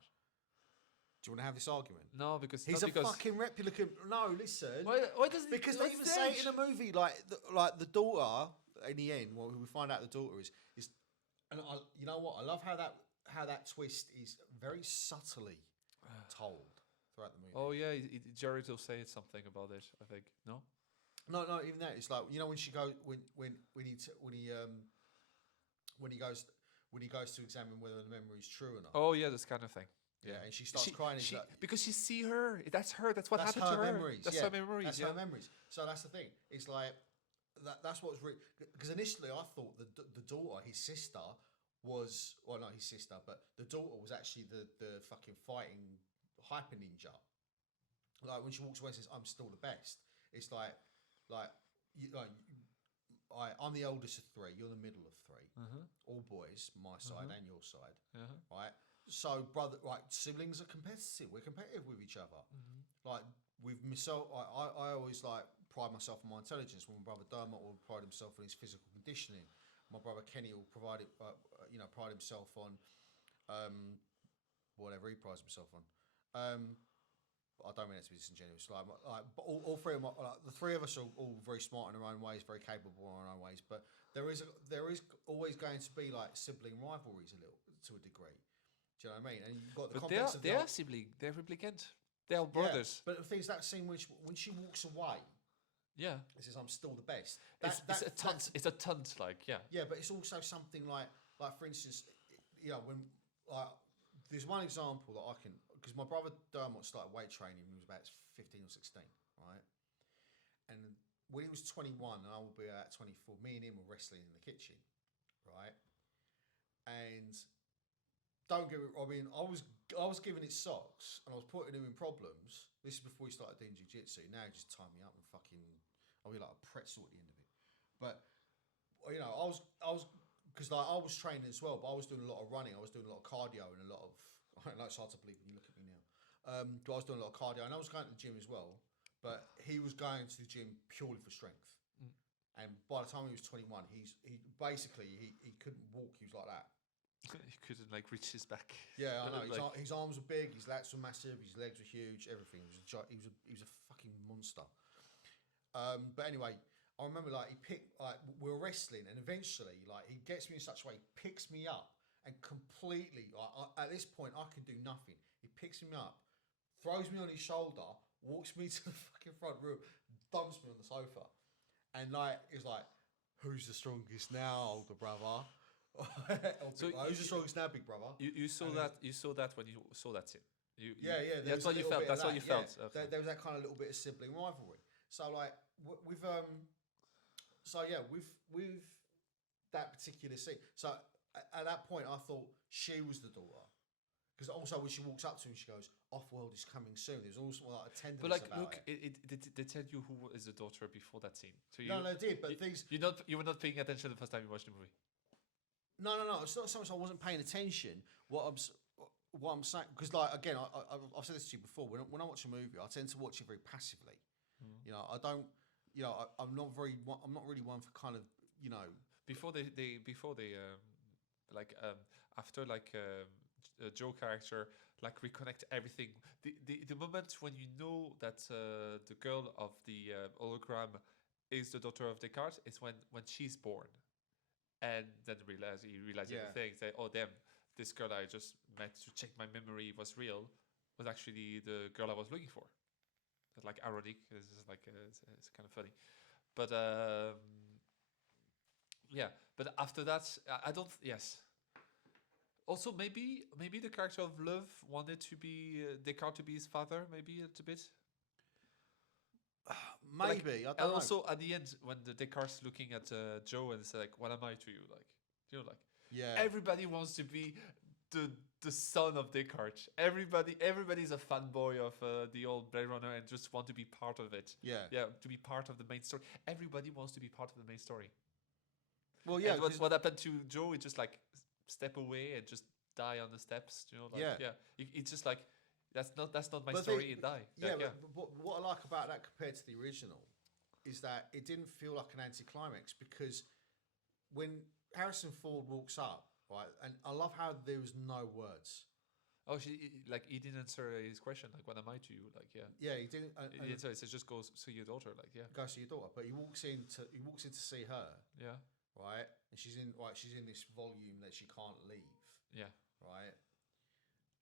Do you want to have this argument? No, because He's not a because fucking replicant. No, listen. why does it? Because they even say it in the movie, like the daughter. In the end, what we find out the daughter is, and you know what? I love how that twist is very subtly told throughout the movie. Oh yeah, Jared will say something about it. I think no. No, even that. It's like, you know, when she goes when he goes to examine whether the memory is true or not. Oh yeah, this kind of thing. Yeah, and she starts crying. Because you see her. That's her. That's what happened to her. Memories. That's her memories. That's her memories. So that's the thing. It's like that's what's really, because initially I thought the daughter, his sister, was, well, not his sister, but the daughter was actually the fucking fighting hyper ninja. Like when she walks away and says, "I'm still the best." It's like I'm the oldest of three. You're the middle of three. All boys, my side and your side. Right. So siblings are competitive. We're competitive with each other. Like with myself, I always like pride myself on my intelligence. When my brother Dermot will pride himself on his physical conditioning. My brother Kenny will pride himself on whatever he prides himself on. I don't mean that to be disingenuous. But all three of the three of us are all very smart in our own ways, very capable in our own ways. But there is always going to be like sibling rivalries to a degree. Do you know what I mean? And you've got the complex of they are sibling. They're replicant. They are brothers. But the thing is, that scene when she walks away. Yeah. It says, "I'm still the best." It's a tunt, like, yeah. Yeah, but it's also something like for instance, when there's one example that I can, because my brother Dermot started weight training when he was about 15 or 16, right? And when he was 21 and I will be at 24, me and him were wrestling in the kitchen, right? And don't get me, I mean, I was giving it socks and I was putting him in problems. This is before he started doing jiu-jitsu. Now he just tie me up and I'll be like a pretzel at the end of it. But I was because I was training as well, but I was doing a lot of running. I was doing a lot of cardio and a lot of. I know it's hard to believe when you look at me now. But I was doing a lot of cardio and I was going to the gym as well. But he was going to the gym purely for strength. And by the time he was 21, he couldn't walk. He was like that. He couldn't reach his back. Yeah, I know. His arms were big. His lats were massive. His legs were huge. Everything. He was a fucking monster. But anyway, I remember we were wrestling, and eventually he gets me in such a way, he picks me up, and completely at this point I can do nothing. He picks me up, throws me on his shoulder, walks me to the fucking front room, dumps me on the sofa, and he's like, "Who's the strongest now, older brother?" Who's the strongest now, big brother? You saw that when you saw that scene. That's what you felt. That's what you felt. There was that kind of little bit of sibling rivalry. So with that particular scene. So at that point, I thought she was the daughter, because also when she walks up to him, she goes, "Off-world is coming soon." There's also a tenderness about it. They tell you who is the daughter before that scene. So no, they did. But you were not paying attention the first time you watched the movie. No. It's not so much I wasn't paying attention. What I'm saying, because again, I've said this to you before. When I watch a movie, I tend to watch it very passively. I don't. I'm not really one for kind of. Before they after Joe character reconnect everything. The moment when you know that the girl of the hologram is the daughter of Descartes is when she's born. And then he realized everything. Say, "Oh damn, this girl I just met to check my memory was real, was actually the girl I was looking for." That's ironic. It's kind of funny, but But after that, I don't. Yes. Also, maybe the character of Love wanted to be Descartes to be his father. Maybe a little bit. Maybe. I don't know. And also at the end, when the Descartes looking at Joe and it's "What am I to you?" Yeah. Everybody wants to be the son of Descartes. Everybody's a fanboy of the old Bladerunner and just want to be part of it. Yeah. Yeah, to be part of the main story. Everybody wants to be part of the main story. Well, yeah. And what happened to Joe? It just step away and just die on the steps. It's just that's not my story. And die. But what I like about that compared to the original is that it didn't feel like an anticlimax, because when Harrison Ford walks up, right, and I love how there was no words. Oh, he didn't answer his question. "What am I to you?" Yeah, he didn't. He said, "Just go see your daughter." Go see your daughter. But he walks in to see her. Yeah. Right, and she's in this volume that she can't leave. Yeah. Right,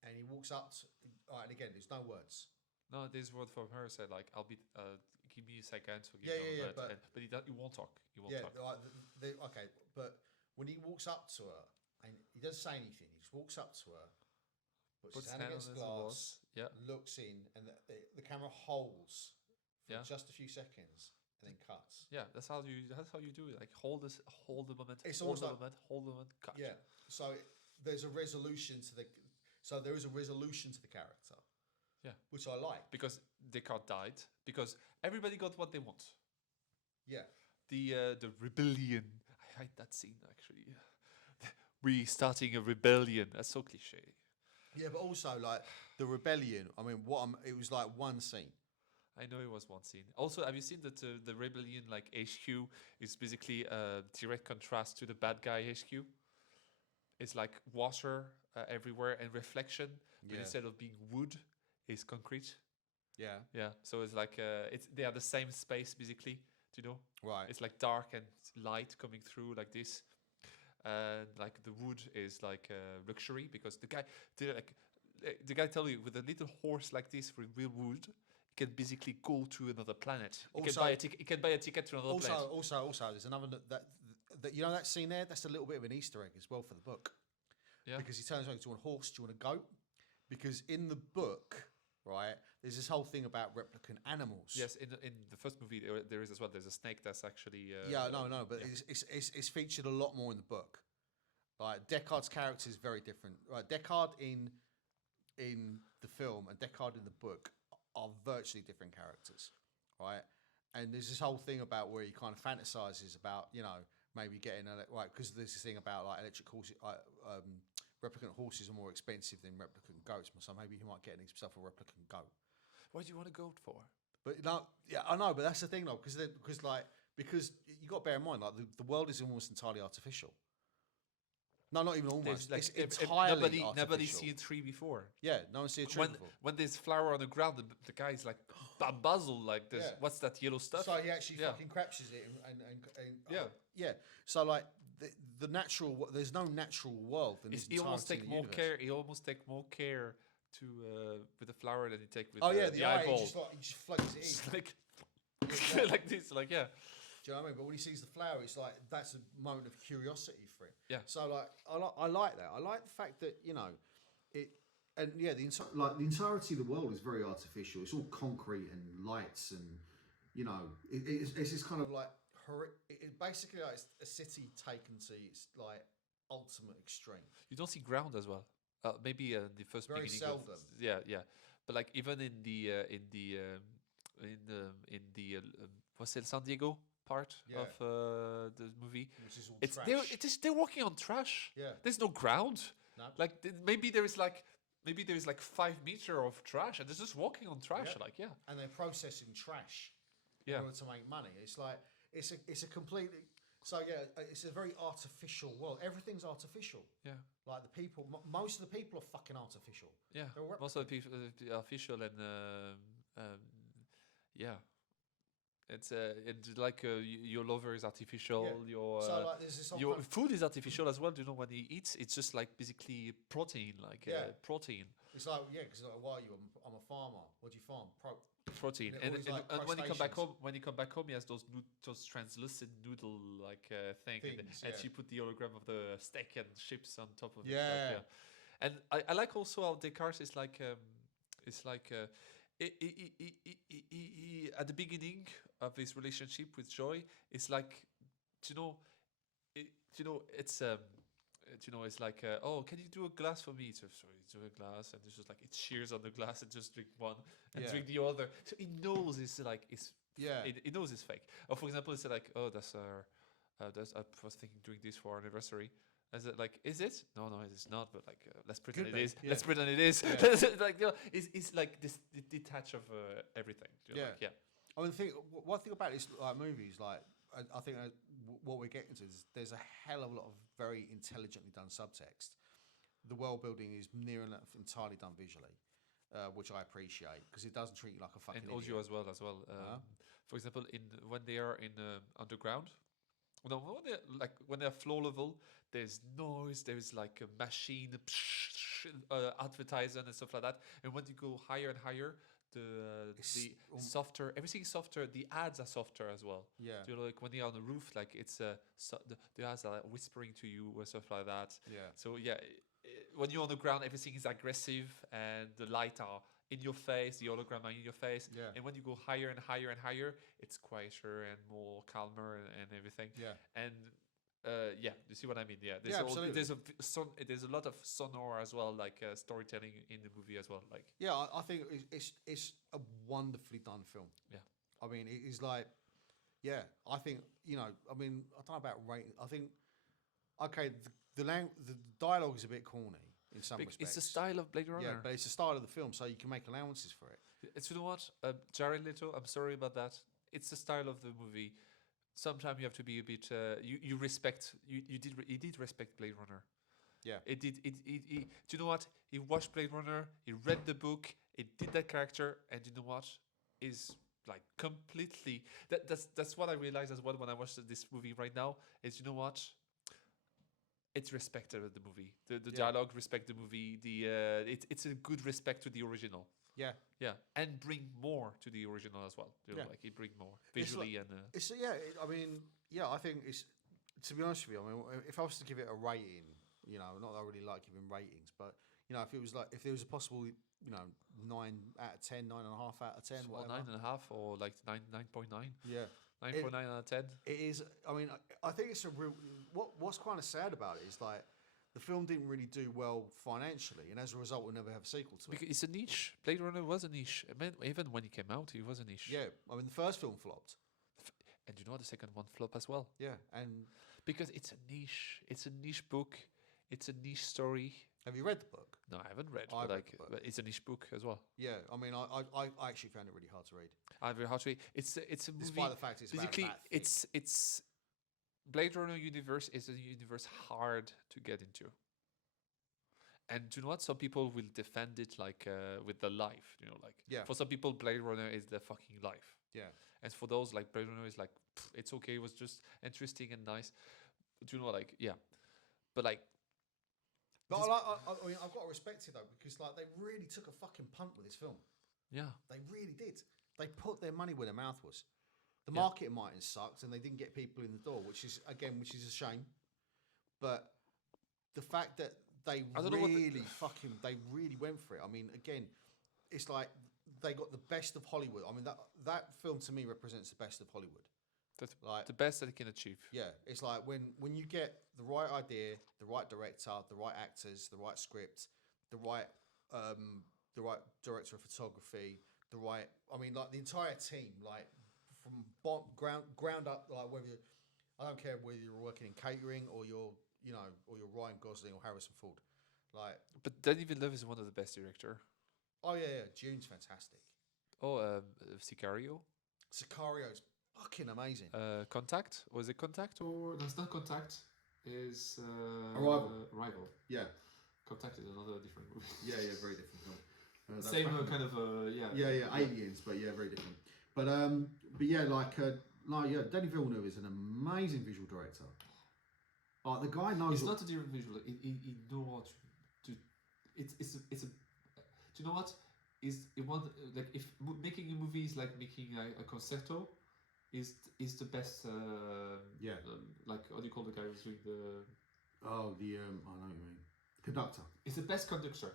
and he walks up. And again, there's no words. No, this word from her said "I'll be give me a second to give but he won't talk. He won't talk. Okay, but when he walks up to her and he doesn't say anything, he just walks up to her, puts Puts his hand against the glass, Yeah, looks in, and the camera holds for yeah, just a few seconds, and then cuts. yeah. That's how you do it. Like hold the moment, It's hold almost the like moment, hold the moment, cut. yeah. So there's a resolution to the. So there is a resolution to the character. Yeah. Which I like. Because Descartes died. Because everybody got what they want. Yeah. The rebellion. I hate that scene actually. We starting a rebellion. That's so cliche. Yeah, but also like the rebellion. I mean, it was like one scene. I know it was one scene. Also, have you seen that the rebellion like HQ is basically a direct contrast to the bad guy HQ? It's like water everywhere and reflection, but Yeah. instead of being wood, it's concrete. Yeah. Yeah, so it's like they are the same space basically. Do you know? Right. It's like dark and light coming through like this, and like the wood is like luxury because the guy tell you with a little horse like this with real wood, he can basically go to another planet. He can buy a ticket to another planet. Also, there's another that you know that scene there. That's a little bit of an Easter egg as well for the book. Yeah. Because he turns around, do you want a horse? Do you want a goat? Because in the book, right, there's this whole thing about replicant animals. Yes, in the first movie there is as well. There's a snake that's actually. But it's featured a lot more in the book. Like Descartes' character is very different. Right, Descartes in the film and Descartes in the book are virtually different characters, right? And there's this whole thing about where he kind of fantasizes about, maybe getting because there's this thing about like electric horses, replicant horses are more expensive than replicant goats, so maybe he might get himself a replicant goat. What do you want a goat for? But no, yeah, I know, but that's the thing though, because you got to bear in mind like the world is almost entirely artificial. No, not even almost. It's entirely artificial. Nobody's seen a tree before. Yeah, no one's seen a tree before. When there's flower on the ground, the guy's like bambazzled, like this. Yeah. What's that yellow stuff? So he actually fucking crapshes it and yeah. Yeah. So like the natural, there's no natural world. He almost take more care. He almost take more care to with the flower than he take with the eyeball. He just floats it in. It's like like this, like yeah. Do you know what I mean? But when he sees the flower, it's like that's a moment of curiosity for him. Yeah. So like I like that. I like the fact that it. And yeah, the entirety of the world is very artificial. It's all concrete and lights, and it's this kind of like basically like a city taken to its like ultimate extreme. You don't see ground as well. Maybe the first very beginning. Seldom. Yeah. But like even in the what's it, San Diego part of the movie, which is all trash. They're walking on trash. Yeah. There's no ground. No. Like maybe there is like 5 meters of trash, and they're just walking on trash. Yeah. Like yeah. And they're processing trash in order to make money. It's like it's a completely. So yeah, it's a very artificial world. Everything's artificial. Yeah. Like the people, most of the people are fucking artificial. Yeah. Most of the people are artificial, and yeah. It's like your lover is artificial. Yeah. So like there's this your food is artificial as well. Do you know when he eats? It's just like basically protein, protein. It's like because why are you? I'm a farmer. What do you farm? Protein. And when you come back home, he has those translucent noodle thing, and she put the hologram of the steak and chips on top of it. Yeah. And I like also how Descartes is like at the beginning of his relationship with Joy, it's like, it's like, oh, can you do a glass for me? So he do a glass, and it's just like it cheers on the glass and just drink one and drink the other. So he knows it's like he knows it's fake. Or for example, it's like, oh, that's I was thinking doing this for our anniversary. Is it like, is it? No, it's not. But like, let's pretend it is. Yeah. Let's pretend it is. Yeah. Like, it's like this detach of everything. I mean, one thing about this movies, like I think what we're getting to is there's a hell of a lot of very intelligently done subtext. The world building is near enough entirely done visually, which I appreciate because it doesn't treat you like a fucking and audio as well. For example, when they are in underground. No, when they're floor level, there's noise. There's like a machine, advertising and stuff like that. And when you go higher and higher, the softer, everything is softer. The ads are softer as well. Yeah. So like when you're on the roof, like it's the ads are like whispering to you or stuff like that. Yeah. So yeah, when you're on the ground, everything is aggressive and the light are in your face, the hologram are in your face. Yeah. And when you go higher and higher and higher, it's quieter and more calmer and everything. Yeah. And yeah, you see what I mean? Yeah, Yeah, absolutely. There's a lot of sonor as well, like storytelling in the movie as well. Like Yeah, I think it's a wonderfully done film. Yeah. I mean, it is like, yeah, I think, I mean, I don't know about rating. I think, okay, the dialogue is a bit corny in some respects. it's the style of Blade Runner. Yeah, but it's the style of the film, so you can make allowances for it. It's, you know what, Jared Leto. I'm sorry about that. It's the style of the movie. Sometimes you have to be a bit. You respect. He did respect Blade Runner. Yeah. It did. Do you know what? He watched Blade Runner. He read the book. He did that character, and you know what? Is like completely. That's what I realized as well when I watched this movie right now. Is, you know what? It's respected the movie. The dialogue respect the movie. It's a good respect to the original. Yeah. Yeah, and bring more to the original as well. You know, like it bring more visually and. I mean, I think it's. To be honest with you, I mean, if I was to give it a rating, not that I really like giving ratings, but if there was a possible, 9 out of 10, 9.5 out of 10, well, whatever. 9.5 or like 9.9. Yeah. 9.9 out of 10. It is. I mean, I think it's a real. What's kind of sad about it is like the film didn't really do well financially, and as a result, we'll never have a sequel to it. Because it's a niche. Blade Runner was a niche. I mean, even when it came out, it was a niche. Yeah, I mean, the first film flopped. And you know the second one flopped as well. Yeah, and because it's a niche. It's a niche book. It's a niche story. Have you read the book? No, I haven't read. I but read like, the book. but it's a niche book as well. Yeah, I mean, I actually found it really hard to read. I very hard to read. It's a movie. Despite the fact it's basically about that thick. it's Blade Runner universe is a universe hard to get into. And you know what? Some people will defend it like with their life. Yeah. For some people, Blade Runner is their fucking life. Yeah. And for those, like Blade Runner is like it's okay. It was just interesting and nice. Do you know, like but like. But I mean, I've got to respect it though, because like they really took a fucking punt with this film. Yeah. They really did. They put their money where their mouth was. The marketing might have sucked, and they didn't get people in the door, which is a shame. But the fact that they really went for it. I mean, again, it's like they got the best of Hollywood. I mean, that film to me represents the best of Hollywood. That's like the best that it can achieve. Yeah, it's like when you get the right idea, the right director, the right actors, the right script, the right director of photography, I mean, like the entire team, like from ground up, like I don't care whether you're working in catering or you're Ryan Gosling or Harrison Ford, like. But Danny Villeneuve is one of the best director. Oh yeah, June's fantastic. Oh, Sicario. Sicario's fucking amazing. Contact? Was it Contact or that's not Contact? Is Arrival. Yeah. Contact is another different movie. Yeah, very different film. Same kind of aliens, but very different. But yeah, Danny Villeneuve is an amazing visual director. The guy knows. It's not a different visual. He knows what to. It's a. Do you know what? Like if making a movie is like making a concerto, is the best. Like what do you call the guy who's doing the? I know what you mean. Conductor. It's the best conductor.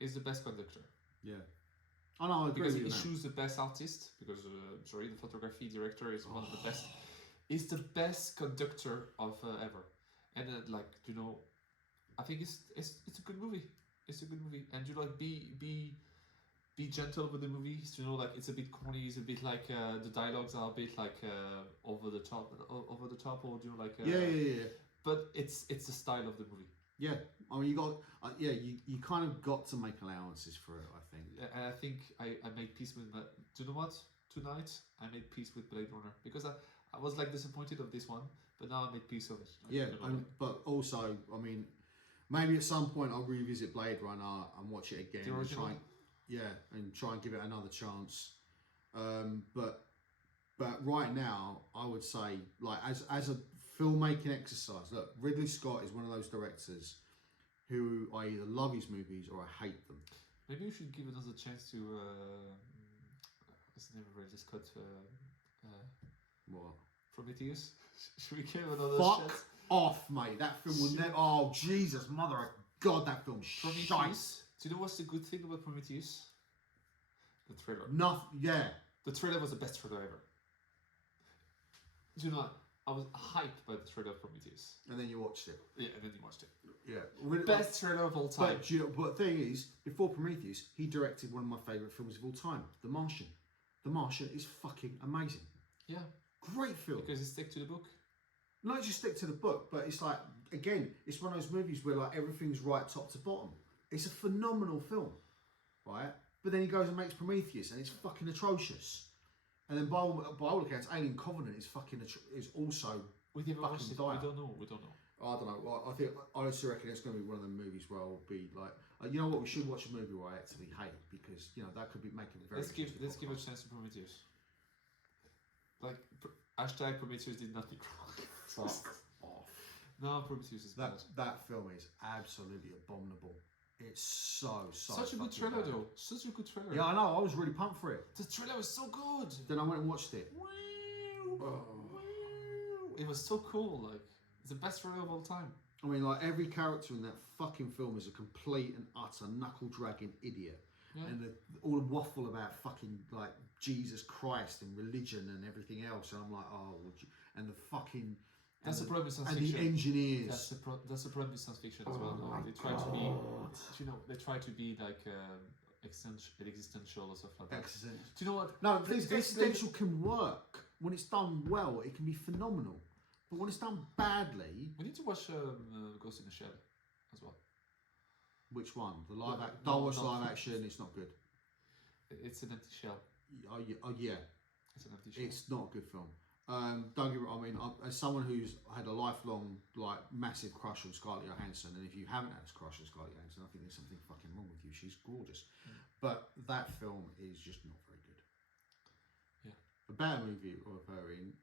Is the best conductor. Yeah. I know. Because he chooses the best artist. Because the photography director is one of the best. He's the best conductor of ever, and I think it's a good movie. It's a good movie, and be gentle with the movie. Like it's a bit corny. It's a bit like the dialogues are a bit like over the top, or yeah. But it's the style of the movie. Yeah, I mean you got you kind of got to make allowances for it. I think. And I think I made peace with my. Do you know what? Tonight I made peace with Blade Runner because I was like disappointed of this one, but now I made peace of it. Yeah, but also, I mean, maybe at some point I'll revisit Blade Runner and watch it again and try and give it another chance. But right now, I would say, like as a filmmaking exercise, look, Ridley Scott is one of those directors who I either love his movies or I hate them. Maybe we should give another chance to. What's the name of Ridley Scott? What? Prometheus? Should we give another Fuck chance? off, mate. That film will never. Oh, Jesus, mother of God, that film's shite. Prometheus. Do you know what's the good thing about Prometheus? The trailer. Nothing. Yeah. The trailer was the best trailer ever. Do you know what? I was hyped by the trailer of Prometheus. And then you watched it. Yeah, and then you watched it. Yeah. Best trailer of all time. But, but the thing is, before Prometheus, he directed one of my favourite films of all time, The Martian. The Martian is fucking amazing. Yeah. Great film. Because it stick to the book. Not just stick to the book, but it's like, again, it's one of those movies where like everything's right top to bottom. It's a phenomenal film, right? But then he goes and makes Prometheus, and it's fucking atrocious. And then by all accounts, Alien Covenant is fucking is also We never watched it. dire. We don't know. I don't know. Well, I honestly reckon it's going to be one of the movies where I'll be like, you know what? We should watch a movie where I actually hate, because you know that could be making it very. Let's give a chance to Prometheus. Like hashtag Prometheus did nothing wrong. No, Prometheus is bad. That film is absolutely abominable. It's so such a good trailer bad. though. Such a good trailer. Yeah, I know. I was really pumped for it. The trailer was so good. Then I went and watched it. It was so cool. Like it's the best trailer of all time. I mean, like every character in that fucking film is a complete and utter knuckle dragging idiot. Yeah. And all the waffle about fucking like Jesus Christ and religion and everything else, and I'm like, oh, and the fucking. That's the problem with science fiction. And the engineers. That's the problem with science fiction as well. No? They try to be, they try to be like existential or stuff like that. Do you know what? No, existential can work when it's done well. It can be phenomenal, but when it's done badly, we need to watch Ghost in the Shell as well. Which one? The live action? Don't watch live action. It's not good. It's an empty shell. Oh yeah. It's an empty shell. It's not a good film. Don't get me wrong. I mean, as someone who's had a lifelong, like, massive crush on Scarlett Johansson, and if you haven't had a crush on Scarlett Johansson, I think there's something fucking wrong with you. She's gorgeous, but that film is just not very good. Yeah. A better movie of her in,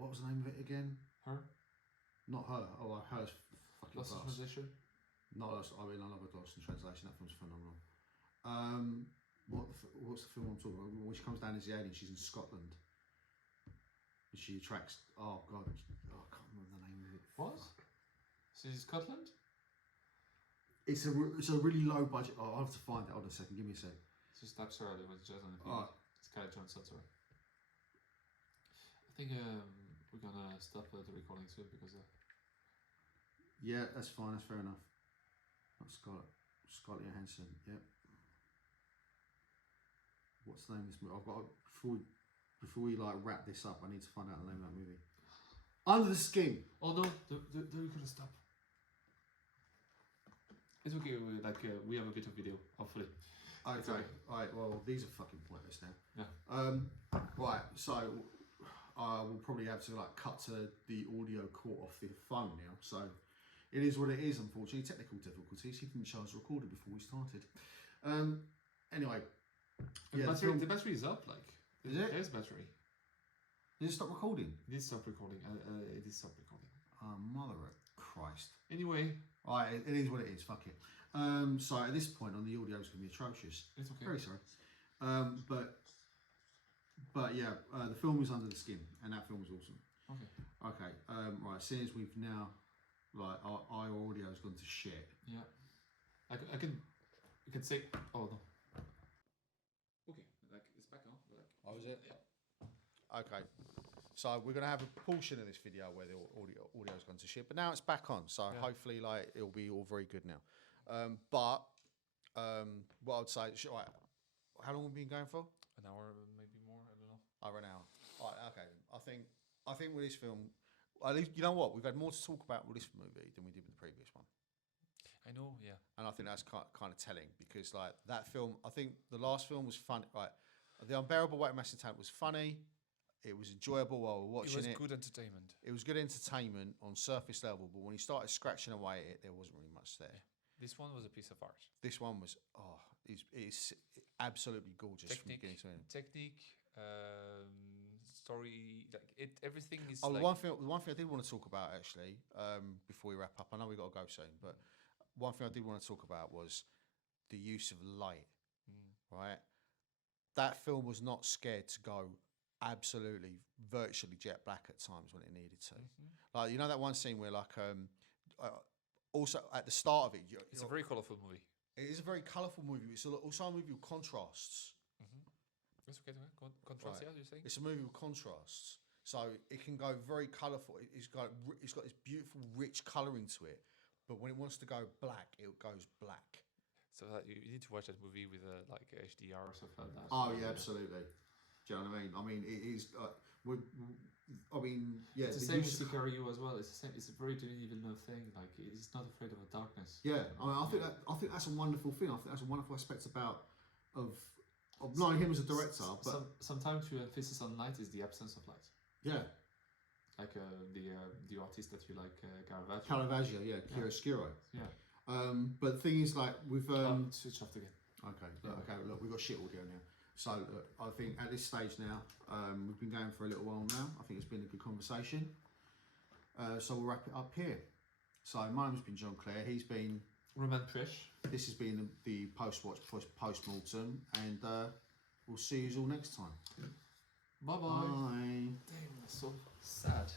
what was the name of it again? Her? Not her. Oh, Her's fucking Lost in Translation. Not Lost. I mean, I love Lost in Translation. That film's phenomenal. What's the film I'm talking about? When she comes down as the alien, she's in Scotland. She attracts. Oh god, I can't remember the name of it. What? She's in Scotland. It's a really low budget. Oh, I'll have to find it. Hold on a second. Give me a sec. Just type Sarah. It was just on the It's Scarlett Johansson. Sorry. I think we're gonna stop the recording soon because. Yeah, that's fine. That's fair enough. Not Scarlett Johansson. Yep. What's the name of this movie? I've got before we like wrap this up. I need to find out the name of that movie. Under the Skin. Oh no, they're gonna stop. It's okay. We have a bit of video, hopefully. Okay. Alright. Well, these are fucking pointless now. Yeah. Right. So we'll probably have to like cut to the audio caught off the phone now. So it is what it is. Unfortunately, technical difficulties. He didn't show us recorded before we started. Anyway. The battery is up. Like. Is it? There's battery. Did it stop recording? It did stop recording. It did stop recording. Oh, mother of Christ. Anyway. Alright, it is what it is. Fuck it. So at this point on the audio is going to be atrocious. It's okay. Very sorry. But yeah, the film is Under the Skin, and that film was awesome. Okay. Right. Since we've now, like, our audio has gone to shit. Yeah. I can say. Oh no. Okay. Like it's back on. Oh, is it? Yeah. Okay. So we're going to have a portion of this video where the audio's gone to shit, but now it's back on. So hopefully, like, it'll be all very good now. But what I'd say, right, how long have we been going for? An hour, maybe more. I don't know. Over an hour. All right. Okay. I think with this film, at least you know what, we've had more to talk about with this movie than we did with the previous one. I know. Yeah. And I think that's kind of telling because, like, that film, I think the last film was fun. Right. The Unbearable Weight of Massive Talent was funny. It was enjoyable while we were watching it. It was good entertainment. It was good entertainment on surface level, but when you started scratching away at it, there wasn't really much there. This one was a piece of art. This one was, it's absolutely gorgeous. Technique, story, like everything is. Oh, like the one thing I did want to talk about actually, before we wrap up, I know we got to go soon, but one thing I did want to talk about was the use of light. Right, that film was not scared to go absolutely virtually jet black at times when it needed to. Like, you know that one scene where, like, also at the start of it, It's a very colourful movie. it is a very colourful movie. It's also a movie with contrasts. It's okay. Contrast, Right. yeah, you're saying? It's a movie with contrasts, so it can go very colourful. It's got this beautiful, rich colouring to it, but when it wants to go black, it goes black. So that you need to watch that movie with like HDR or something like that. Oh yeah, absolutely. Do you know what I mean? I mean, it is. Yeah. It's the same with Sicario as well. It's the same. It's a very Danny Villeneuve thing. Like he's not afraid of the darkness. Yeah, I think that's a wonderful thing. I think that's a wonderful aspect of not him as a director, but sometimes your emphasis on light is the absence of light. yeah, Like the artist that you like, Caravaggio. Caravaggio, yeah, chiaroscuro. Yeah. But the thing is, like with Switch off again. Okay, look, we've got shit audio now. So I think at this stage now, we've been going for a little while now. I think it's been a good conversation. So we'll wrap it up here. So my name's been John Clare. He's been Roman Trish. This has been the Post Watch Post Mortem, and we'll see you all next time. Bye bye. Bye. Damn, that's so sad.